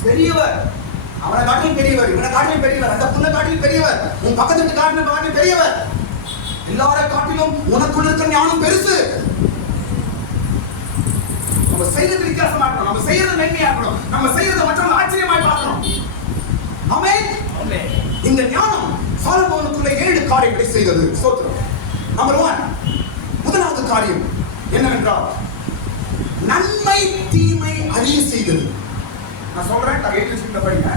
பெரியவர், அவனை காட்டிலும் பெரியவர், இவனை காட்டிலும் பெரியவர், அந்த புண்ணை காட்டிலும் பெரியவர், உன் பக்கத்துக்கு காட்டிலும் பெரியவர். எல்லாரை காட்டிலும் உனக்குள்ள இருக்க ஞானம் பெருசு. நம்ம செய்யறது வித்தியாசமா இருக்கணும், நம்ம செய்யறது நன்மையா இருக்கணும், நம்ம செய்யறது மற்றவங்க ஆச்சரியமாய் பார்க்கணும். ஆமென். இந்த ஞானம் சாலமோனுக்குள்ள 7 காரியங்களை செய்தது. ஸ்தோத்திரம். நம்பர் 1, முதலாவது காரியம் என்னவென்றால் நன்மை தீமை அறிய செய்தது. நான் சொல்றேன், நான் படிங்க.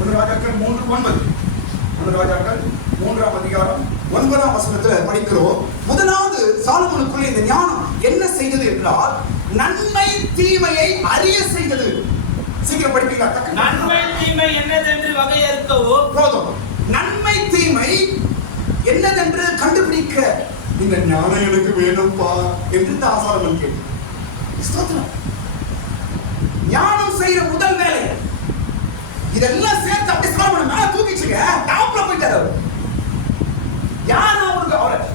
1 ராஜாக்கள் 3:9. 1 ராஜாக்கள் 3ஆம் அதிகாரம் 9ஆம் வசனத்துல படிக்கிறோம். முதலாவது சாலமோனுக்குள்ள இந்த ஞானம் என்ன செய்தது என்றால் நன்மை தீமையை அறிய செய்தது. சீக்கிரம் படிப்பீங்களா? நன்மை தீமை என்னதென்று வகையறுக்கவோ போதும். நன்மை தீமை என்னதென்று கண்டுபிடிக்க இந்த ஞானம் எனக்கு வேணும்பா என்று சாலமோன் கேட்டார். ஞானம் செய்யற முதல் வேலை இதெல்லாம் சேர்த்து அப்படி சாலமோன் மேல தூக்கிச்சுங்க, டாப்ல போயிட்டாரு. யாரும்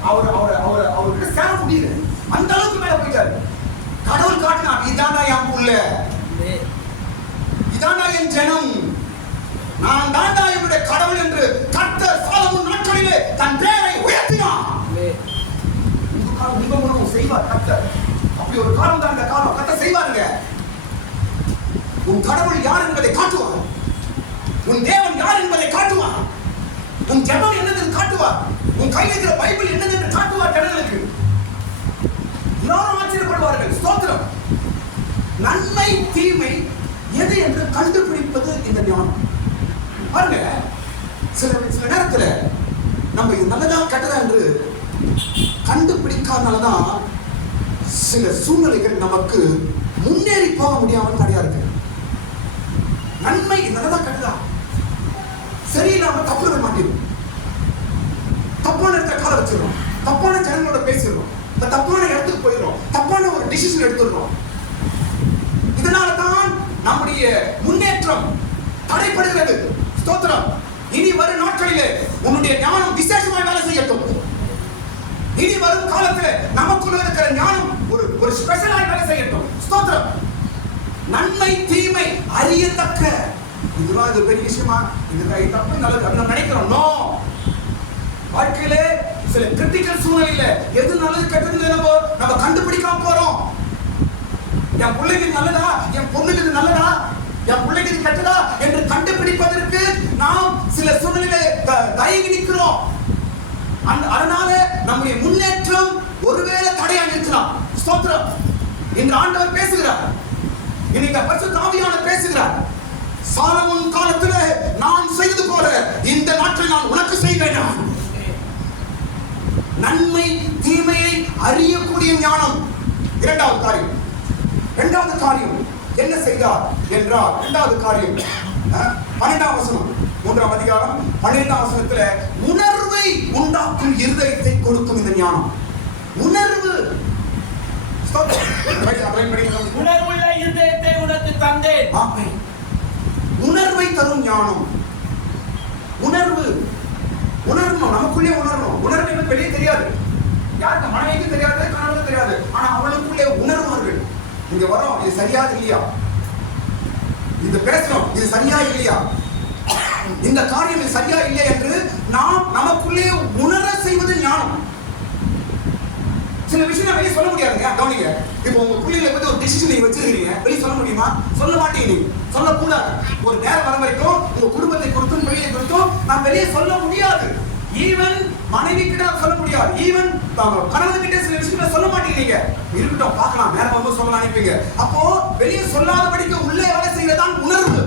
அவருக்கு சேர முடியல, அந்த அளவுக்கு மேல போயிட்டாரு. கடவுள் காட்டினா இதாண்டா என் புள்ள, இதாண்டா என் ஜனம், நான் தாண்டா என்னுடைய கடவுள் என்று கர்த்தர் சாலமோன் நாட்களிலே தன் பேரை உயர்த்தினார். செய்வார் கர்த்தர். அப்படி ஒரு காலம் தான் இந்த காலம். கர்த்தர் செய்வாருங்க. உன் கடவுள் யார் என்பதை காட்டுவார், உன் தேவன் யார் என்பதை காட்டுவார், உன் ஜெபம் என்னது காட்டுவார், உன் கையில் இருக்கிற பைபிள் என்னது என்று காட்டுவார் ஜனங்களுக்கு. எல்லாரும் ஆச்சரியப்படுவார்கள். ஸ்தோத்திரம். நன்மை தீமை எது என்று கண்டுபிடிப்பது இந்த ஞானம். பாருங்க, சில நேரத்துல நம்ம இது நல்லதா கெட்டதா என்று கண்டுபிடிக்காதனாலதான் சில சூழ்நிலைகள் நமக்கு முன்னேறி போக முடியாமல் தடையா இருக்கு. நன்மை நல்லதா கெட்டதா சரியில்லாம தப்பு விட மாட்டேன், தப்பான இடத்துல கால வச்சிடறோம், தப்பான ஜனங்களோட பேசிடுறோம், தப்பான இடத்துக்கு போயிடுறோம், தப்பான ஒரு டிசிஷன் எடுத்துடுறோம். இதனாலதான் நம்முடைய முன்னேற்றம் தடைப்படுகிறது. ஸ்தோத்திரம். இனி வரும் நாட்களிலே உன்னுடைய ஞானம் விசேஷமாக வேலை செய்யட்டும். இனி வரும் காலத்துல நமக்குள்ள இருக்கிற ஞானம் ஒரு ஸ்பெஷலாக வேலை செய்யட்டும். ஸ்தோத்திரம். நன்மை தீமை அறியத்தக்க, இதுதான் இது பெரிய விஷயமா, இது தப்பு நல்லது நம்ம நினைக்கிறோம். நோ, வாழ்க்கையிலே சில கிரிட்டிக்கல் சூழ்நிலையில எது நல்லது கெட்டது நம்ம கண்டுபிடிக்காம போறோம். என் பிள்ளைக்கு நல்லதா, என் பொண்ணுக்கு இது நல்லதா, என் பிள்ளைக்கு இது கெட்டதா என்று கண்டுபிடிப்பதற்கு நாம் சில சூழ்நிலையில தயங்கி நிற்கிறோம். அதனால நம்முடைய முன்னேற்றம் ஒருவேளை தடையாக இருக்கலாம். ஸ்தோத்திரம். இன்று ஆண்டவர் பேசுகிறார், இன்னைக்கு பரிசுத்த ஆவியானவர் பேசுகிறார். சாலமோன் காலத்துல நான் செய்தது போல இந்த நாட்டில் நான் உனக்கு செய்வேன். நன்மை தீமையை அறியக்கூடிய ஞானம். இரண்டாவது காரியம் என்ன செய்தார் என்றால், இரண்டாவது காரியம் 12ஆம் வசனம், 3ஆம் அதிகாரம் 12ஆம் வசனத்துல உணர்வை உண்டாக்கும் இருதயத்தை கொடுக்கும் இந்த ஞானம். உணர்வு. உணர்வுள்ள இருதயத்தை உனக்கு தந்தேன். ஆமென். உணர்வை தரும் ஞானம். உணர்வு உணரணும், நமக்குள்ளே உணரணும். உணர்வு எனக்கு வெளியே தெரியாது, யாருக்கு மனைவிக்கு தெரியாது, கணவனுக்கு தெரியாது. ஆனா அவளுக்குள்ளே உணர்வார்கள். இங்க வரோம், இது சரியா இல்லையா, இது பேசுறோம், இது சரியா இல்லையா, இந்த காரியம் இது சரியா இல்லையா என்று நாம் நமக்குள்ளே உணர செய்வது ஞானம். சில விஷயம் வெளியே சொல்ல முடியாதுங்க. கவனிங்க, இப்போ உங்க பிள்ளைகளை பத்தி ஒரு டிசிஷன் நீங்க வச்சிருக்கீங்க, வெளியே சொல்ல முடியுமா? சொல்ல மாட்டீங்க, நீங்க சொல்லக்கூடாது. ஒரு நேரம் வர வரைக்கும் உங்க குடும்பத்தை குறித்தும் பிள்ளையை குறித்தும் நான் வெளியே சொல்ல முடியாது. ஈவன் மனைவி கிட்ட சொல்ல முடியாது, ஈவன் கணவன் கிட்ட சில விஷயங்களை சொல்ல மாட்டீங்க. நீங்க இருக்கட்டும் பார்க்கலாம், நேரம் வந்து சொல்ல நினைப்பீங்க. அப்போ வெளியே சொல்லாதபடிக்கு உள்ளே வேலை செய்யறதான் உணர்வு.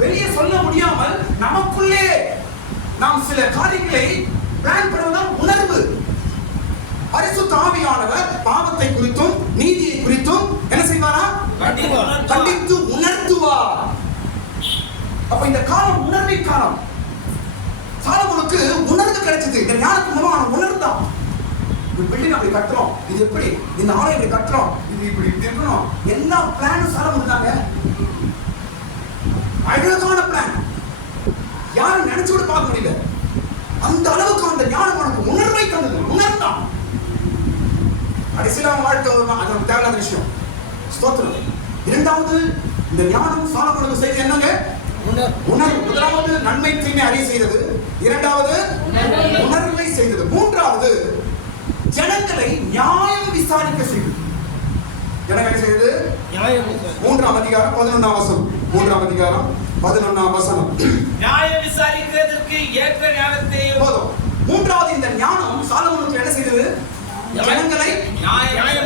வெளியே சொல்ல முடியாமல் நமக்குள்ளே நாம் சில காரியங்களை பிளான் பண்ணுவதுதான் உணர்வு. பரிசுத்த ஆவியானவர் பாவத்தை குறித்தும் நீதியை குறித்தும் என்ன செய்வாரா? கண்டித்து உணர்த்துவார். அப்ப இந்த காலம் உணர்வின் காலம். சாலமோனுக்கு உணர்வு கிடைச்சது. இந்த ஞானத்துக்கு மூலமாக உணர்ந்தான். இந்த பில்டிங் அப்படி கட்டுறோம், இது எப்படி, இந்த ஆலயம் இப்படி கட்டுறோம், இது இப்படி இருக்கணும், எல்லா பிளானும் சாலமோன் தாங்க. அழகான பிளான், யாரும் நினைச்சு கூட பார்க்க முடியல. அந்த அளவுக்கு அந்த ஞானம் உனக்கு உணர்வை தந்தது. உணர்ந்தான். கடைசியில் அவன் வாழ்க்கை வருவான், அது நமக்கு தேவையான விஷயம். ஸ்தோத்திரம். இரண்டாவது, இந்த ஞானம் சாலமோனுக்கு செய்து என்னங்க? உணர்வு. முதலாவது நன்மை தீமை அறிய செய்தது, இரண்டாவது உணர்வை செய்தது, மூன்றாவது ஜனங்களை நியாயம் விசாரிக்க செய்தது. ஜனங்களை செய்தது 3ஆம் அதிகாரம் 11ஆம் வசனம். 3ஆம் அதிகாரம் 11ஆம் வசனம். நியாயம் விசாரிக்கிறதற்கு ஏற்ற ஞானத்தை போதும். மூன்றாவது இந்த ஞானம் சாலமோனுக்கு என்ன செய்தது? ஜனங்களை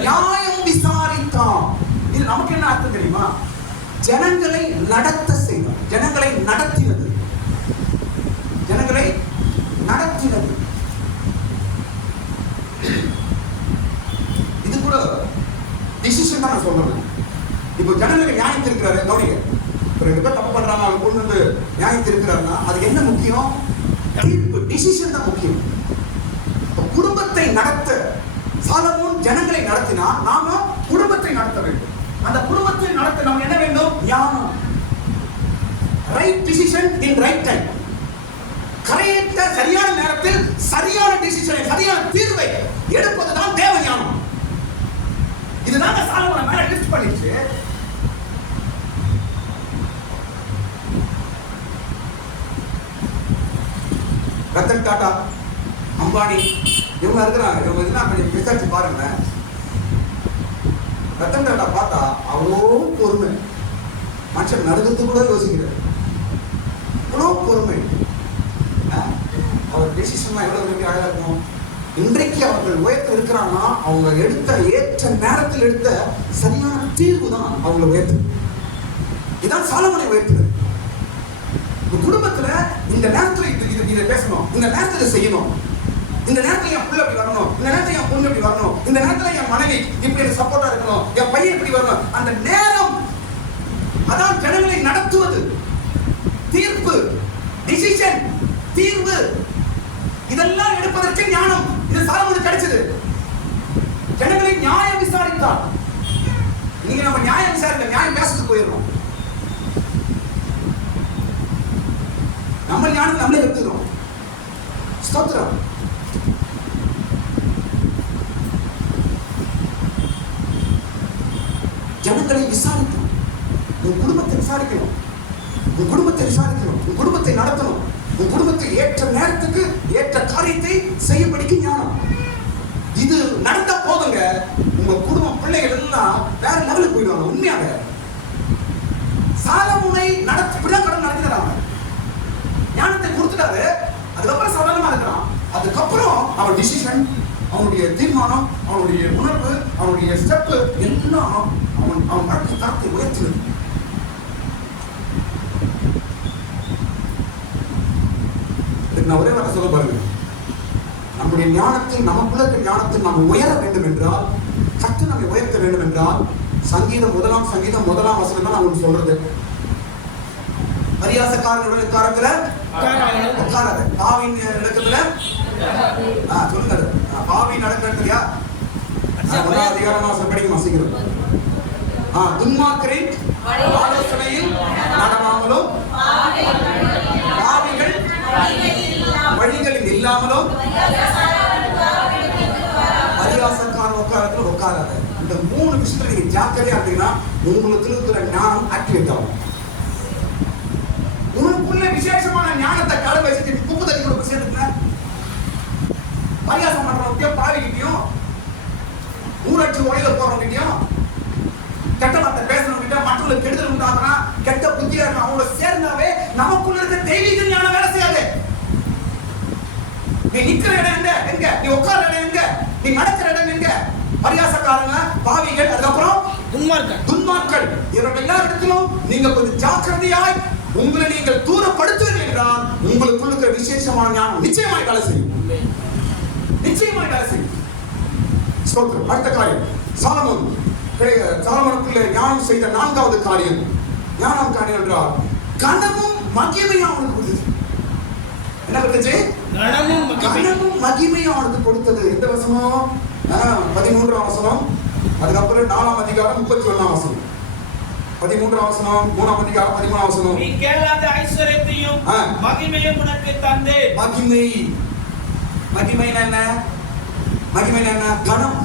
நியாயம் விசாரித்தான். இது நமக்கு என்ன அர்த்தம் தெரியுமா? ஜனங்களை நடத்த செய்தார். ஜனங்களை நடத்தினது. ஜனங்களை நடத்தினது. இது கூட டிசிஷன் தான் நான் சொல்றேன். இப்போ ஜனங்களுக்கு நியாயம் இருக்கிறாரு. கவனிங்க, ரெண்டு பேர் தப்பு பண்றாங்க, அவங்க கொண்டு வந்து நியாயம் இருக்கிறாருன்னா அது என்ன முக்கியம்? தீர்ப்பு, டிசிஷன் தான் முக்கியம். குடும்பத்தை நடத்த சாலமோன் ஜனங்களை நடத்தினா நாம குடும்பத்தை நடத்த வேண்டும். அந்த குடும்பத்தை நடத்த நம்ம என்ன வேண்டும்? ஞானம். Right decision in right time. கரெக்ட சரியான நேரத்தில் சரியான டிசிஷனை, சரியான தீர்வை எடுப்பதுதான் தேவ ஞானம். இதுதாங்க சாலமோனை மேல லிஃப்ட் பண்ணிச்சு. ரத்தன் டாடா, அம்பானி இவங்க இருக்கிறாங்க. இவங்க இதெல்லாம் கொஞ்சம் விசாரிச்சு பாருங்க. ரத்தன் டாடா பார்த்தா அவ்வளோ பொறுமை, மனுஷன் நடுக்கத்து கூட யோசிக்கிறார். அவ்வளோ பொறுமை. அவர் டிசிஷன்லாம் எவ்வளவு அழகா இருக்கும். இன்றைக்கு அவர்கள் உயர்த்த இருக்கிறாங்கன்னா அவங்க எடுத்த ஏற்ற நேரத்தில் எடுத்த சரியான தீர்வு தான் அவங்களை உயர்த்து. இதான் சாலமோனை உயர்த்துது. குடும்பத்துல இந்த நேரத்துல இதை பேசணும், இந்த நேரத்துல செய்யணும், இந்த நேரத்துல என் பிள்ளை இப்படி வரணும், இந்த நேரத்துல என் பொண்ணு இப்படி வரணும், இந்த நேரத்துல என் மனைவி இப்படி எனக்கு சப்போர்ட்டா இருக்கணும், என் பையன் இப்படி வரணும். அந்த நேரம் அதான் ஜனங்களை நடத்துவது. தீர்ப்பு, டிசிஷன், தீர்வு, இதெல்லாம் எடுப்பதற்கு ஞானம். இது சாலமோனுக்கு கிடைச்சது. ஜனங்களை நியாயம் விசாரித்தார். நீங்க நம்ம நியாயம் விசாரிக்க, நியாயம் பேசத்துக்கு போயிடுறோம். நம்ம ஞானத்தை நம்மளே எடுத்துக்கிறோம். ஸ்தோத்திரம். ஜனங்களை விசாரிக்கணும். உன் குடும்பத்தை விசாரிக்கணும், உன் குடும்பத்தை விசாரிக்கணும், உன் குடும்பத்தை நடத்தணும், உன் குடும்பத்தை ஏற்ற நேரத்துக்கு ஏற்ற காரியத்தை செய்யபடிக்கு ஞானம். இது நடந்தா போதுங்க, உங்க குடும்பம் பிள்ளைகள் எல்லாம் வேற லெவலுக்கு போயிடுவாங்க. உண்மையாக சாலமோனை இப்படிதான் கடன் நடத்தினாங்க. ஞானத்தை கொடுத்துட்டாரு, அதுக்கப்புறம் சாதாரணமா இருக்கிறான். அதுக்கப்புறம் அவன் டிசிஷன், அவனுடைய தீர்மானம், அவனுடைய உணர்வு, அவனுடைய ஸ்டெப் எல்லாம் அவன் வாழ்க்கை தரத்தை உயர்த்தினது. நான் ஒரே வார்த்தை சொல்ல பாருங்க, நம்முடைய ஞானத்தில், நமக்குள்ள இருக்கிற ஞானத்தில் நாம் உயர வேண்டும் என்றால், சற்று நம்மை உயர்த்த வேண்டும் என்றால், சங்கீதம் 1ஆம் சங்கீதம் 1ஆம் வசனம் தான் நான் உங்களுக்கு சொல்றது. பரியாசக்காரனுடைய காரத்துல உட்காராத, பாவின் இடத்துல சொல்லுங்க, பாவி நடக்கிறதுலையா அதிகாரம் படிக்கும் வாசிக்கிறோம். துன்மார்க்கரின் ஆலோசனையில் நடவாமலும் பாவிகள் வழிகளில் இல்லாமலும் பரியாசக்கார உட்காரத்தில் உட்காராத. இந்த 3 விஷயத்துல நீங்க ஜாக்கிரதையா இருந்தீங்கன்னா உங்களுக்கு இருக்கிற ஞானம் ஆக்டிவேட் ஆகும். உனக்குள்ள விசேஷமான ஞானத்தை கடை வச்சுட்டு குப்பு தண்ணி கூட சேர்த்துக்க. பரியாசம் பண்றவங்க பாவிக்கிட்டையும் ஊராட்சி ஒளியில போறவங்கிட்டையும் கெட்ட வார்த்தை பேசுறவங்கிட்ட மற்றவங்களுக்கு கெடுதல் உண்டாக்குனா கெட்ட புத்தியா இருக்கும் அவங்களோட சேர்ந்தாவே நமக்குள்ள இருக்க தெய்வீக ஞானம் வேலை செய்யாது. நீ நிக்கிற இடம் எங்க, நீ உட்கார இடம் எங்க, நீ நடக்கிற இடம் எங்க? பரியாசக்காரங்க, பாவிகள், அதுக்கப்புறம் துன்மார்க்கர். இவர்கள் எல்லா இடத்திலும் நீங்க கொஞ்சம் ஜாக்கிரதையாய் உங்களை நீங்கள் தூரப்படுத்துவீர்கள் என்றால் உங்களுக்குள்ள இருக்கிற விசேஷமான ஞானம் நிச்சயமாய் வேலை செய்யும். நிச்சயமாய் வேலை செய்யும். ஸ்தோத்திரம். அடுத்த காரியம் சாலமோனுக்குள்ள ஞானம் செய்த 4வது காரியம். ஞானம் காரியம் என்றால் கனமும் மகிமையும் அவனுக்கு கொடுத்தது. என்ன கொடுத்தது? கனமும் மகிமையும் அவனுக்கு கொடுத்தது. எந்த வசனம்? 13ஆம் வசனம். அதுக்கப்புறம் 4ஆம் அதிகாரம் 31ஆம் வசனம். 13ஆம் வசனம், 3ஆம் அதிகாரம் 13ஆம் வசனம். நீ கேளாத ஐஸ்வரியத்தையும் மகிமையும் உனக்கு தந்தேன். மகிமை என்ன? மகிமை என்ன? கனம்,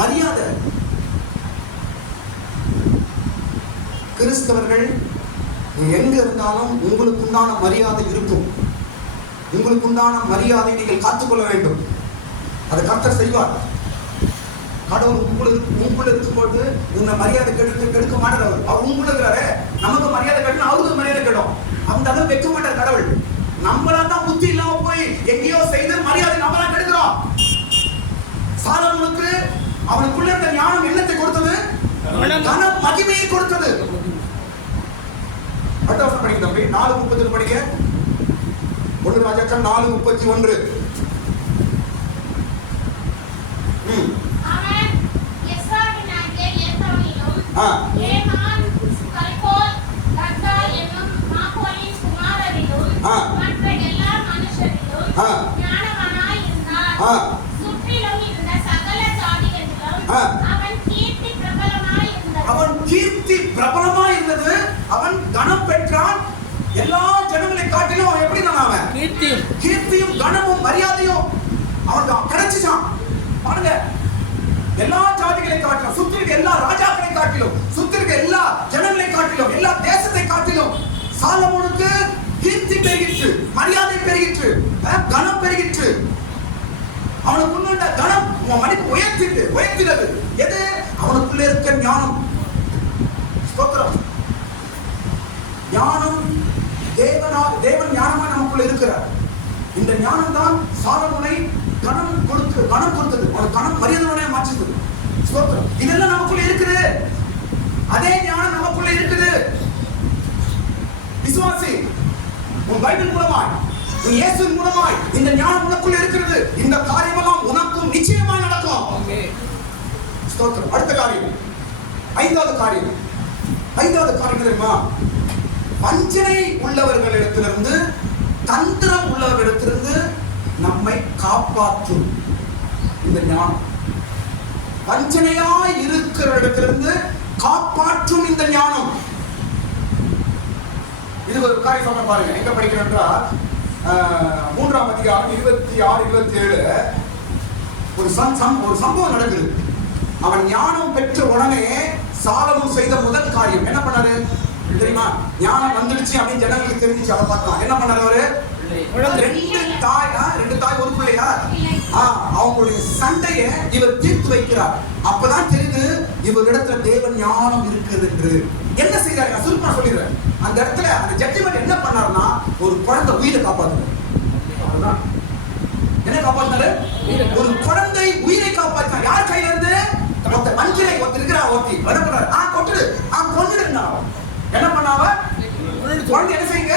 மரியாதை. கிறிஸ்தவர்கள் எங்க இருந்தாலும் உங்களுக்கு உண்டான மரியாதை இருக்கும். உங்களுக்கு உண்டான மரியாதை நீங்கள் காத்துக்கொள்ள வேண்டும். அதை கர்த்தர் செய்வார். கடவுள் உங்களுக்குள்ள இருக்கும்போது உன்னை மரியாதை கெடுக்க மாட்டார். அவர் உங்களுக்குள்ள இருக்கிறாரு. நமக்கு மரியாதை கெடணும், அவருக்கு மரியாதை கெடும். அந்த அளவு வைக்க மாட்டார் கடவுள். நம்மளா தான் புத்தி இல்லாம போய் எங்கேயோ செய்து மரியாதை நம்மளா கெடுக்கிறோம். சாலமோனுக்கு அவனுக்குள்ள இருந்த ஞானம் என்னத்தை கொடுத்தது? கனம், மகிமையை கொடுத்தது. அடுத்த வருஷம் படிக்க தம்பி. 4:30 படிக்க. 1 ராஜாக்கள் 4:31. அவன் எஸ்ராவினாகிய ஏத்தானிலும் ஏமான் கல்கோல் தர்கால் என்னும் மாகோலின் குமாரரிலும் மற்ற எல்லா மனுஷரிலும் ஞானவானாய் இருந்தான். சுற்றிலும் இருந்த சகல ஜாதிகளிலும் அவன் கீர்த்தி பிரபலமாய் இருந்தது. அவன் கனம் பெற்றான். எல்லா ஜனங்களை காட்டிலும் அவன் எப்படி அவன் கீர்த்தியும் கனமும் மரியாதையும் அவன் கிடைச்சிச்சான். பாருங்க, எல்லா ஜாதிகளை காட்டிலும், சுத்தி இருக்க எல்லா ராஜாக்களை காட்டிலும், சுத்தி இருக்க எல்லா ஜனங்களை காட்டிலும், எல்லா தேசத்தை காட்டிலும் சாலமோனுக்கு கீர்த்தி பெருகிற்று, மரியாதை பெருகிற்று, கனம் பெருகிற்று. அவனுக்குள்ள கனம் மனித உயர்த்தினது எது? அவனுக்குள்ள இருக்க ஞானம். ஸ்தோத்திரம். ஞானம் தேவன் ஞானமா நமக்குள்ள இருக்கிறார். இந்த ஞானம் தான் சாலமோனை கனம் கொடுத்தது. அவன் கனம் மரியாதை மாற்றியது. ஸ்தோத்திரம். இதெல்லாம் நமக்குள்ள இருக்குது. அதே ஞானம் நமக்குள்ள இருக்குது. விசுவாசி, உன் பைபிள் மூலமாய், உன் இயேசு மூலமாய் இந்த ஞானம் உனக்குள்ள இருக்கிறது. இந்த காரியமெல்லாம் உனக்கும் நிச்சயமா நடக்கும். ஸ்தோத்திரம். அடுத்த காரியம், 5வது காரியம். 5வது காரியம் தெரியுமா? வஞ்சனை உள்ளவர்களிடத்திலிருந்து, தந்திரம் உள்ளவர்களிடத்திலிருந்து நம்மை காப்பாற்றும் இந்த ஞானம். வஞ்சனையாய் இருக்கிற இடத்திலிருந்து காப்பாற்றும் இந்த ஞானம். இது ஒரு காரியம் சொல்ல பாருங்க. எங்க படிக்கிறோம் என்றால் 3ஆம் அதிகாரம் 26, 27 ஒரு சம்பவம் நடக்குது. அவன் ஞானம் பெற்ற உடனே சாலமோன் செய்த முதல் காரியம் என்ன பண்ணாரு தெரியுமா? ஞானம் வந்துடுச்சு அப்படின்னு ஜனங்களுக்கு தெரிஞ்சிச்சு. அவன் பார்த்தான். என்ன பண்ணாரு அவரு? 2 தாய் ஒரு பிள்ளையா? அவங்களுடைய சண்டையை இவர் தீர்த்து வைக்கிறார். அப்பதான் தெரியுது இவரிடத்துல தேவன் ஞானம் இருக்குது என்று. என்ன செய்தாரு? நான் சுருக்கமா சொல்லிடுறேன். அந்த இடத்துல அந்த ஜட்ஜ்மெண்ட் என்ன பண்ணாருன்னா, ஒரு குழந்தை உயிரை காப்பாத்துறாரு. அவ்வளவுதான். என்ன காப்பாத்தினாரு? ஒரு குழந்தை உயிரை காப்பாத்தினார். யார் கையில இருந்து? மஞ்சளை இருக்கிறா ஒருத்தி வரப்படுறாரு. கொட்டுடு, கொண்டுடுங்க. என்ன பண்ணாவ? குழந்தை என்ன செய்யுங்க?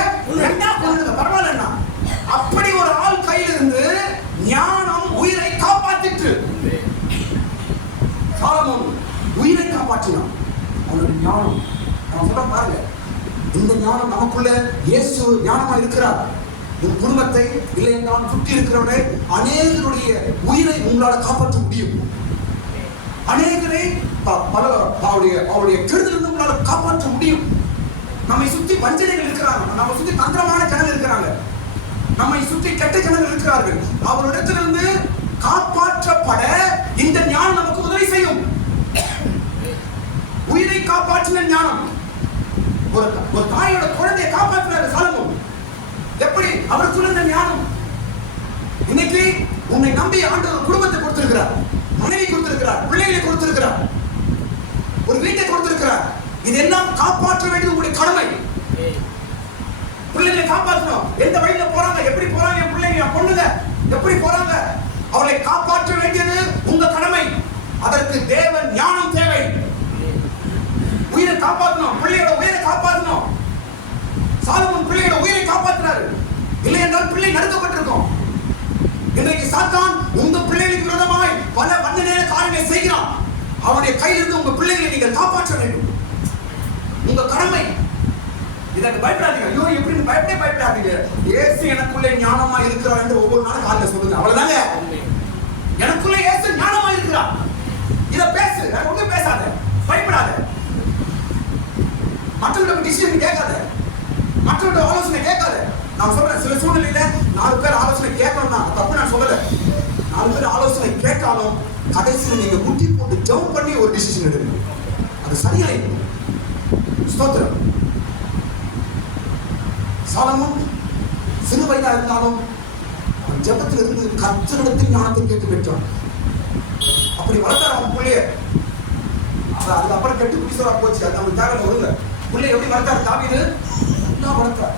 கொண்டுடுங்க, பரவாயில்ல. அப்படி ஒரு ஆள் கையில இருந்து ஞானம் உயிரை காப்பாத்திட்டு, சாலமோன் உயிரை காப்பாற்றினான். அவனுடைய ஞானம் நான் சொல்ல பாருங்க. இந்த ஞானம் நமக்குள்ள இயேசு ஞானமா இருக்கிறார். உன் குடும்பத்தை இல்லை என்றால் சுற்றி இருக்கிறவரை அநேகருடைய உயிரை உங்களால் காப்பாற்ற முடியும். அநேகரை அவருடைய கெடுதலிருந்து உங்களால காப்பாற்ற முடியும். நம்மை சுற்றி வஞ்சனைகள் இருக்கிறாங்க, நம்ம சுற்றி தந்திரமான ஜனங்கள் இருக்கிறாங்க, நம்மை சுற்றி கெட்ட ஜனங்கள் இருக்கிறார்கள். அவரிடத்திலிருந்து காப்பாற்றப்பட இந்த ஞானம் நமக்கு உதவி செய்யும். உயிரை காப்பாற்றின ஞானம். ஒரு தாயோட குழந்தையை காப்பாற்றினார் சாலமோன். எப்படி? அவருக்குள்ள இந்த ஞானம். இன்னைக்கு உன்னை நம்பி ஆண்டவர் குடும்பத்தை கொடுத்திருக்கிறார், மனைவி கொடுத்திருக்கிறார், பிள்ளைகளை கொடுத்திருக்கிறார், ஒரு வீட்டை கொடுத்திருக்கிறார். இதெல்லாம் காப்பாற்ற வேண்டியது உங்களுடைய கடமை. பிள்ளைகளை காப்பாற்றணும். எந்த வழியில போறாங்க, எப்படி போறாங்க, என் பிள்ளைங்க பொண்ணுங்க எப்படி போறாங்க, அவளை காப்பாற்ற வேண்டியது உங்க கடமை. அதற்கு தேவ ஞானம் தேவை. உயிரை காப்பாற்றணும், பிள்ளையோட உயிரை காப்பாற்றணும். சாலமோன் பிள்ளையோட உயிரை காப்பாற்றினாரு. இல்லை என்றால் பிள்ளை நடுக்கப்பட்டிருக்கும். இன்றைக்கு சாத்தான் உங்க பிள்ளைகளுக்கு விரோதமாய் பல வஞ்சனையான காரியங்களை செய்கிறான். அவனுடைய கையிலிருந்து உங்க பிள்ளைகளை நீங்கள் காப்பாற்ற வேண்டும். உங்க கடமை. இதற்கு பயப்படாதீங்க. ஐயோ எப்படி பயப்படாதீங்க. இயேசு எனக்குள்ளே ஞானமா இருக்கிறார் என்று ஒவ்வொரு நாளும் காலையில சொல்லுங்க. அவ்வளவுதாங்க. எனக்குள்ளே இயேசு ஞானமா இருக்கிறார். இத பேசு, ஒண்ணும் பேசாத, பயப்படாத. மற்றவங்க டிசிஷன் கேட்காத, மற்றவங்க ஆலோசனை கேட்காத. நான் சொல்றேன், சில சூழ்நிலையில 4 பேர் ஆலோசனை கேட்கணும்னா தப்பு நான் சொல்லல. 4 பேர் ஆலோசனை கேட்டாலும் கடைசியில் நீங்க முட்டி போட்டு ஜம்ப் பண்ணி ஒரு டிசிஷன் எடுக்கணும். அது சரியாயிடும். ஸ்தோத்திரம். சாலமோன் சிறு வயதா இருந்தாலும் அவன் ஜெபத்தில் இருந்து கர்த்தரிடத்தில் ஞானத்தை கேட்டு பெற்றான். அப்படி வளர்த்தார் அவன் பிள்ளைய. அதுக்கப்புறம் கெட்டு குடிசரா போச்சு. அது அவனுக்கு தேவை வருங்க. பிள்ளை எப்படி வளர்த்தார்? தாவீது நல்லா வளர்த்தார்.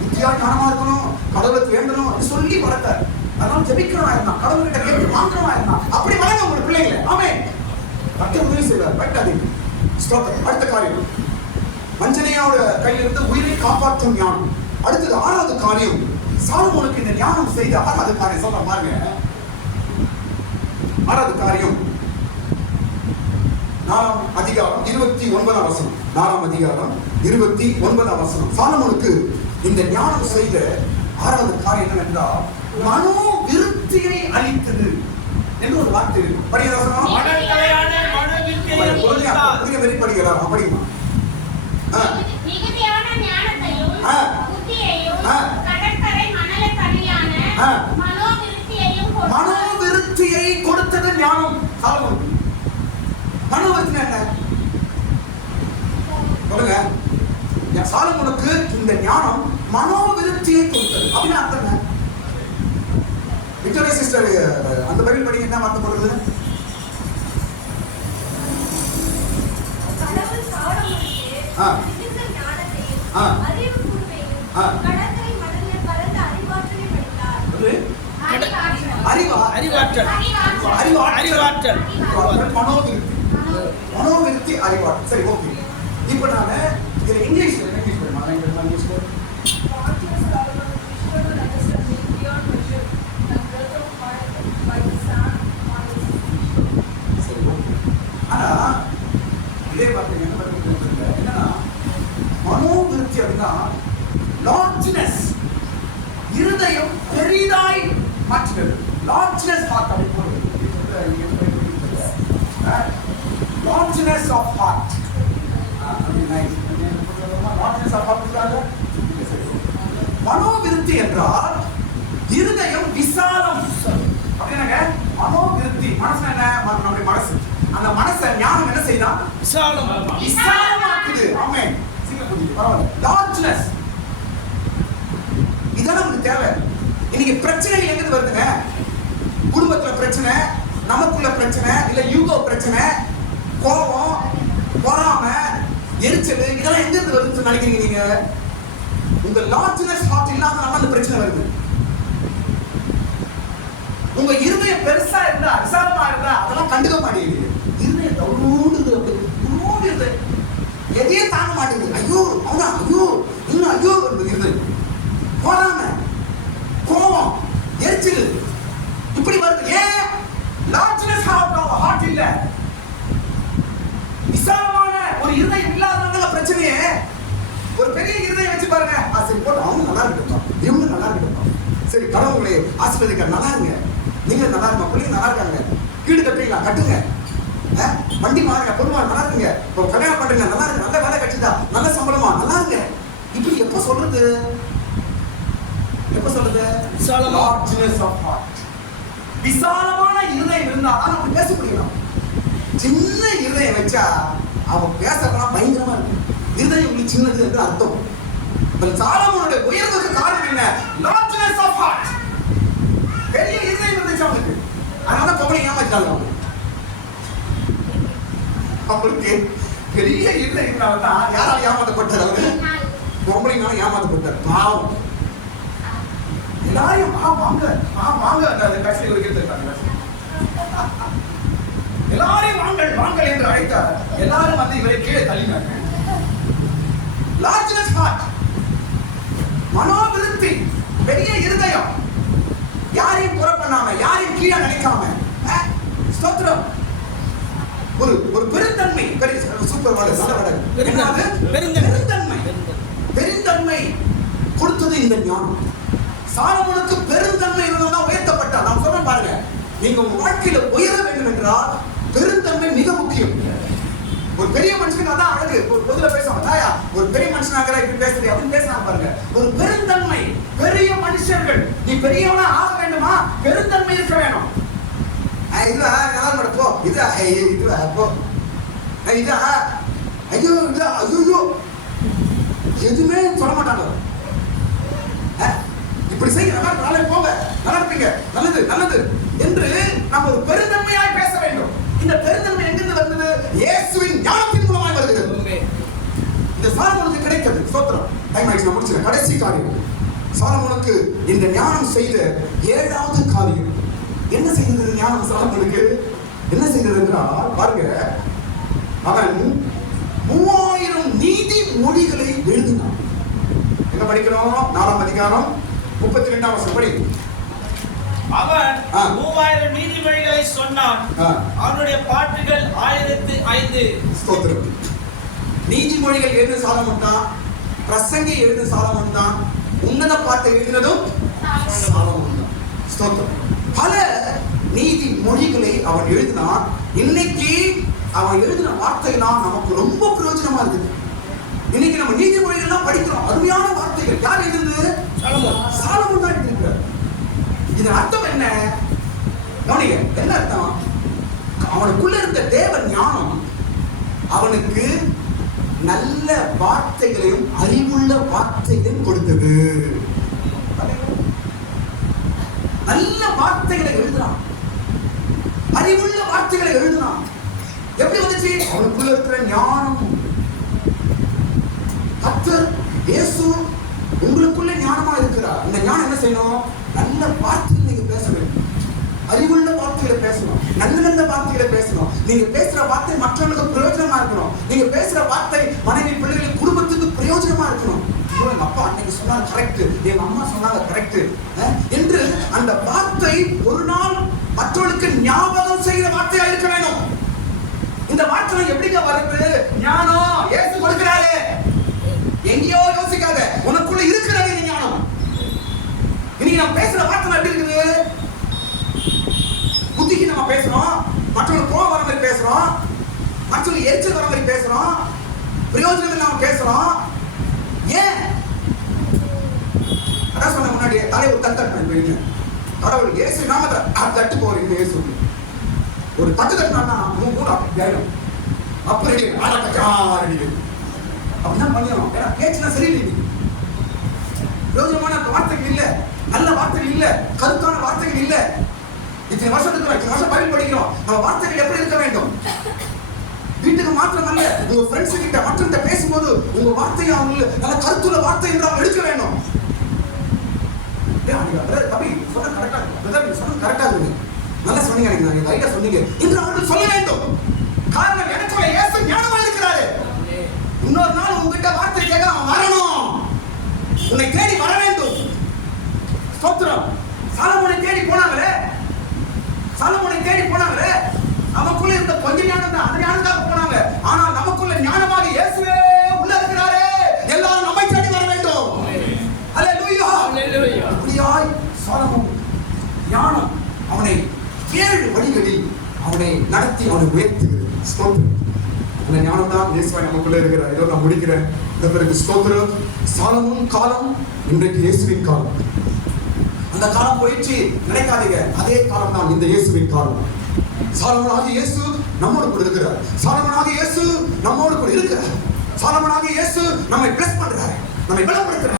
வித்தியா ஞானமா இருக்கணும், கடவுளுக்கு வேண்டணும் அப்படின்னு சொல்லி வளர்த்தார். அதனால ஜெபிக்கிறவனா இருந்தான், கடவுள்கிட்ட கேட்டு வாங்குறவனா இருந்தான். அப்படி வளர்ங்க உங்க பிள்ளைங்களை. ஆமே, கர்த்தர் உதவி செய்வார். பயப்படாதீங்க. ஸ்தோத்திரம். அடுத்த காரியம், வஞ்சனையோட கையிலிருந்து உயிரை காப்பாற்றும் ஞானம். அடுத்தது 6வது காரியம், சாலமோனுக்கு இந்த ஞானம் செய்த 6வது காரியம் சொல்ற பாருங்க. 6வது காரியம் 4ஆம் அதிகாரம் 29ஆம் வசனம். 4ஆம் அதிகாரம் 29ஆம் வசனம். சாலமோனுக்கு இந்த ஞானம் செய்த 6வது காரியம் என்னவென்றால் மனோ விருத்தியை அளித்தது என்று ஒரு வார்த்தை இருக்கு. படிக்கலாம். வெளிப்படுகிறார். அப்படிமா மிகுதியான ஞானத்தையும் புத்தியையும் கடற்கரை மணலை தனியான மனோவிருத்தியை கொடுத்தது ஞானம் சாலமோனுக்கு. மனோவிருத்தி என்ன சொல்லுங்க? சாலமோனுக்கு இந்த ஞானம் மனோவிருத்தியை கொடுத்தது. அப்படின்னா அர்த்தம் என்ன? விக்டோரியா சிஸ்டர் அந்த பைபிள் படி என்ன அர்த்தம் போடுறது? மனோவிருத்தி அறிவாற்றல். சரி, ஓகே. இப்போ நான் இதுல இங்கிலீஷ்ல ஆனா இதே பார்த்தீங்கன்னா என்னன்னா மனோவிருத்தி அப்படின்னா லார்ஜ்னஸ், இருதயம் பெரிதாய் மாற்றுகிறது. லார்ஜ்னஸ் ஹார்ட் அப்படி போடுறது. Largeness of heart. மனோவிருத்தி என்றால் இருதயம் விசாலம். அப்படின்னாங்க மனோவிருத்தி. மனசு என்ன? நம்முடைய மனசு. அந்த மனசை ஞானம் என்ன செய்யலாம்? விசாலமாக்குது. ஆமென். லார்ஜ்னஸ். இதெல்லாம் நமக்கு தேவை. இன்னைக்கு பிரச்சனைகள் எங்கிருந்து வருதுங்க? குடும்பத்துல பிரச்சனை, நமக்குள்ள பிரச்சனை, இல்ல யூகோ பிரச்சனை, கோபம், பொறாமை, எரிச்சல், இதெல்லாம் எங்க இருந்து வருதுன்னு நினைக்கிறீங்க நீங்க? உங்க லார்ஜ்னஸ் ஹார்ட் இல்லாதனால அந்த பிரச்சனை வருது. உங்க இருதயம் பெருசா இருந்தா, விசாலமா இருந்தா அதெல்லாம் கண்டுக்க மாட்டேங்குது. இருதயம் தவுடுது, எதையே தாங்க மாட்டேங்குது. ஐயோ அவனா, ஐயோ இன்னும் ஐயோ இருதயம். பொறாமை, கோபம், எரிச்சல் இப்படி வருது. ஏன்? லார்ஜ்னஸ் ஹார்ட் இல்ல, விசாலமான ஒரு இருதயம் இல்லாதனால பிரச்சனையே. ஒரு பெரிய இருதயம் வச்சு பாருங்க. சரி போட்டு அவங்க நல்லா இருக்கட்டும், இவங்க நல்லா இருக்கட்டும். சரி கடவுளே ஆசீர்வதிக்க, நல்லா இருங்க, நீங்க நல்லா இருங்க, பிள்ளைங்க நல்லா இருக்காங்க, வீடு கட்டுறீங்களா கட்டுங்க, வண்டி வாங்க, பொருள் நல்லா இருக்குங்க, இப்போ கல்யாணம் பண்றீங்க, நல்லா இருக்கு, நல்ல வேலை கிடைச்சதா, நல்ல சம்பளமா, நல்லா இருக்கு. இப்படி எப்ப சொல்றது? எப்ப சொல்றது? Largeness of heart. விசாலமான இருதயம் இருந்தா நம்ம பேச முடியும். சின்ன இருதயம் வச்சா அவன் பேசலாம் பயங்கரமா இருக்கும். இருதயம் உங்களுக்கு சின்னது என்று அர்த்தம். சாலமோனுடைய உயர்வுக்கு காரணம் என்ன? Largeness of heart. பெரிய இருதயம் இருந்துச்சு அவனுக்கு. அதனால பொம்பளை ஏமாத்தாங்க அவனுக்கு. பெரிய இருதயம் தான் யாரால ஏமாத்தப்பட்டார் அவரு? பொம்பளைனால ஏமாத்தப்பட்டார். பாவம். எல்லாரையும் வாங்க அந்த கட்சியில் வைக்கிறது, எல்லாரையும் வாங்கள் என்று அழைத்தார். எல்லாரும் வந்து இவரை கீழே தள்ளினாங்க. Largeness heart. மனோவிருத்தி, பெரிய இருதயம், யாரையும் குறை பண்ணாம, யாரையும் கீழே நினைக்காம. ஸ்தோத்திரம். ஒரு பெருந்தன்மை, சூப்பர் வேர்ட், நல்ல வேர்ட். பெருந்தன்மை கொடுத்தது இந்த ஞானம். சாலமோனுக்கு பெருந்தன்மை இருந்தா உயர்த்தப்பட்டார். நான் சொல்றேன் பாருங்க, நீங்க உங்க வாழ்க்கையில உயர வேண்டும் என்றால் பெருந்தன்மை மிக முக்கியம். ஒரு பெரிய மனுஷனுக்கு அதான் அழகு. ஒரு பொதுல பேசுவாங்க, தாயா ஒரு பெரிய மனுஷனாக இப்படி பேசுறீங்க அப்படின்னு பேசுறாங்க பாருங்க. ஒரு பெருந்தன்மை, பெரிய மனுஷர்கள். நீ பெரியவனா ஆக வேண்டுமா? பெருந்தன்மை இருக்க வேணும். இதுவா நல்லா நடப்போ, இதுவா போ, இதா ஐயோ இல்ல ஐயோ எதுவுமே சொல்ல மாட்டாங்க. இப்படி செய்ய நல்லா போங்க, நல்லா இருப்பீங்க, நல்லது நல்லது என்று நாம் ஒரு பெருந்தன்மையாய் பேச வேண்டும். இந்த பெருந்தன்மை எங்கிருந்து வந்தது? இயேசுவின் ஞானத்தின் மூலமாய் வருகிறது. இந்த சாலமோனுக்கு கிடைத்தது. ஸ்தோத்திரம். டைம் ஆயிடுச்சு, நான் முடிச்சிடுறேன். கடைசி காரியம், சாலமோனுக்கு இந்த ஞானம் செய்த 7வது காரியம் என்ன செய்தது? ஞானம் சாலமோனுக்கு என்ன செய்தது என்றால் பாருங்க, அவன் 3000 நீதி மொழிகளை எழுதினான். என்ன படிக்கிறோம்? 4ஆம் அதிகாரம் 32ஆம் வசனம் படி. அவன் 3000 நீதிமொழிகளை சொன்னான். அவனுடைய பாட்டுகள் 1005. ஸ்தோத்திரம். நீதிமொழிகள் எழுதின சாலமோன் தான், பிரசங்கி எழுதின சாலமோன் தான், உன்னத பாட்டை எழுதினதும் சாலமோன் தான். ஸ்தோத்திரம். பல நீதி மொழிகளை அவன் எழுதினான். இன்னைக்கு அவன் எழுதின வார்த்தைகள்லாம் நமக்கு ரொம்ப பிரயோஜனமா இருக்குது. இன்னைக்கு நம்ம நீதிமொழிகள்லாம் படிக்கிறோம், அருமையான வார்த்தைகள். யார் எழுதுனது? சாலமோன் தான் எழுதியிருக்கிறார். இதன் அர்த்தம் என்ன? என்ன அர்த்தம்? அவனுக்குள்ள இருந்த தேவ ஞானம் அவனுக்கு நல்ல வார்த்தைகளையும் அறிவுள்ள வார்த்தைகளையும் கொடுத்தது. நல்ல வார்த்தைகளை எழுதுறான், அறிவுள்ள வார்த்தைகளை எழுதுறான். எப்படி வந்துச்சு? அவனுக்குள்ள இருக்கிற ஞானம். கர்த்தர் இயேசு உங்களுக்குள்ள ஞானமா இருக்கிறார். இந்த ஞானம் என்ன செய்யணும்? நல்ல வார்த்தைகளை நீங்க பேச வேண்டும், அறிவுள்ள வார்த்தைகளை பேசணும், நல்ல நல்ல வார்த்தைகளை பேசணும். நீங்க பேசுற வார்த்தை மற்றவங்களுக்கு பிரயோஜனமா இருக்கணும். நீங்க பேசுற வார்த்தை மனைவி பிள்ளைகள் குடும்பத்துக்கு பிரயோஜனமா இருக்கணும். எங்க அப்பா அன்னைக்கு சொன்னாங்க கரெக்ட், எங்க அம்மா சொன்னாங்க கரெக்ட் என்று அந்த வார்த்தை ஒரு நாள் மற்றவர்களுக்கு ஞாபகம் செய்கிற வார்த்தையா இருக்க வேணும். இந்த வார்த்தை எப்படிங்க வருது? ஞானம் இயேசு கொடுக்கிறாரு. எங்கேயோ யோசிக்காத, உனக்குள்ள இருக்கிறது இந்த ஞானம். இன்னைக்கு நம்ம பேசுற வார்த்தை எப்படி இருக்குது? புத்திக்கு நம்ம பேசுறோம், மற்றவங்களுக்கு கோவம் வர மாதிரி பேசுறோம், மற்றவங்களுக்கு எரிச்சல் வர மாதிரி பேசுறோம், பிரயோஜனம் இல்லாம பேசுறோம். ஏன்? அதான் சொன்ன முன்னாடி தலையை ஒரு தட்டு போயிடுங்க. கடவுள் இயேசு நாமத்தை தட்டு போறீங்க. இயேசு ஒரு தட்டு தட்டினா மூணு அப்படி அப்படி அப்படிதான் பண்ணிடணும். ஏன்னா பேச்சுனா சரியில்லை, பிரயோஜனமான வார்த்தைகள் இல்ல, நல்ல வார்த்தைகள் இல்ல, கருத்தான வார்த்தைகள் இல்ல. இத்தனை வருஷம் பயிர் படிக்கிறோம். நம்ம வார்த்தைகள் எப்படி இருக்க வேண்டும்? வீட்டுக்கு மாத்திரம் அல்ல, உங்க ஃப்ரெண்ட்ஸ் கிட்ட மற்றவங்க பேசும்போது உங்க வார்த்தையை அவங்க நல்ல கருத்துள்ள வார்த்தை என்று அவங்க எடுக்க வேண்டும். தம்பி சொன்ன கரெக்டா இருக்கு, சொன்ன கரெக்டா இருக்கு, நல்லா சொன்னீங்க, நீங்க ரைட்டா சொன்னீங்க என்று அவர்கள் சொல்ல வேண்டும். காரணம் எனக்குள்ள இயேசு ஞானமா இருக்கிறாரு. இன்னொரு நாள் உங்ககிட்ட வார்த்தை கேட்க அவன் வரணும், உன்னை தேடி வர வேண்டும். ஸ்தோத்திரம். சாலமோனை தேடி போனாங்களே, நமக்குள்ள இருந்த கொஞ்ச ஞானம் தான், அந்த ஞானத்துக்காக போனாங்க. ஆனால் நமக்குள்ள ஞானமாக இயேசுவே உள்ள இருக்கிறாரே, எல்லாரும் நம்மை தேடி வர வேண்டும். அல்லேலூயா. அப்படியாய் சாலமோன் ஞானம் அவனை 7 வழிகளில் அவனை நடத்தி அவனை உயர்த்துகிறது. ஸ்தோத்திரம். அந்த ஞானம் தான் இயேசுவை நமக்குள்ள இருக்கிறார். இதோ நான் முடிக்கிறேன். இந்த பிறகு ஸ்தோத்திரம். சாலமோன் காலம் இன்றைக்கு இயேசுவின் காலம். அந்த காலம் போயிடுச்சு நினைக்காதீங்க. அதே காலம் தான் இந்த இயேசுவின் காலம். சாலமோனாகிய இயேசு நம்மோடு கூட இருக்கிறார். சாலமோனாகிய இயேசு நம்மோடு கூட இருக்கிறார். சாலமோனாகிய இயேசு நம்மை பிளஸ் பண்றார், நம்மை பலப்படுத்துறார்.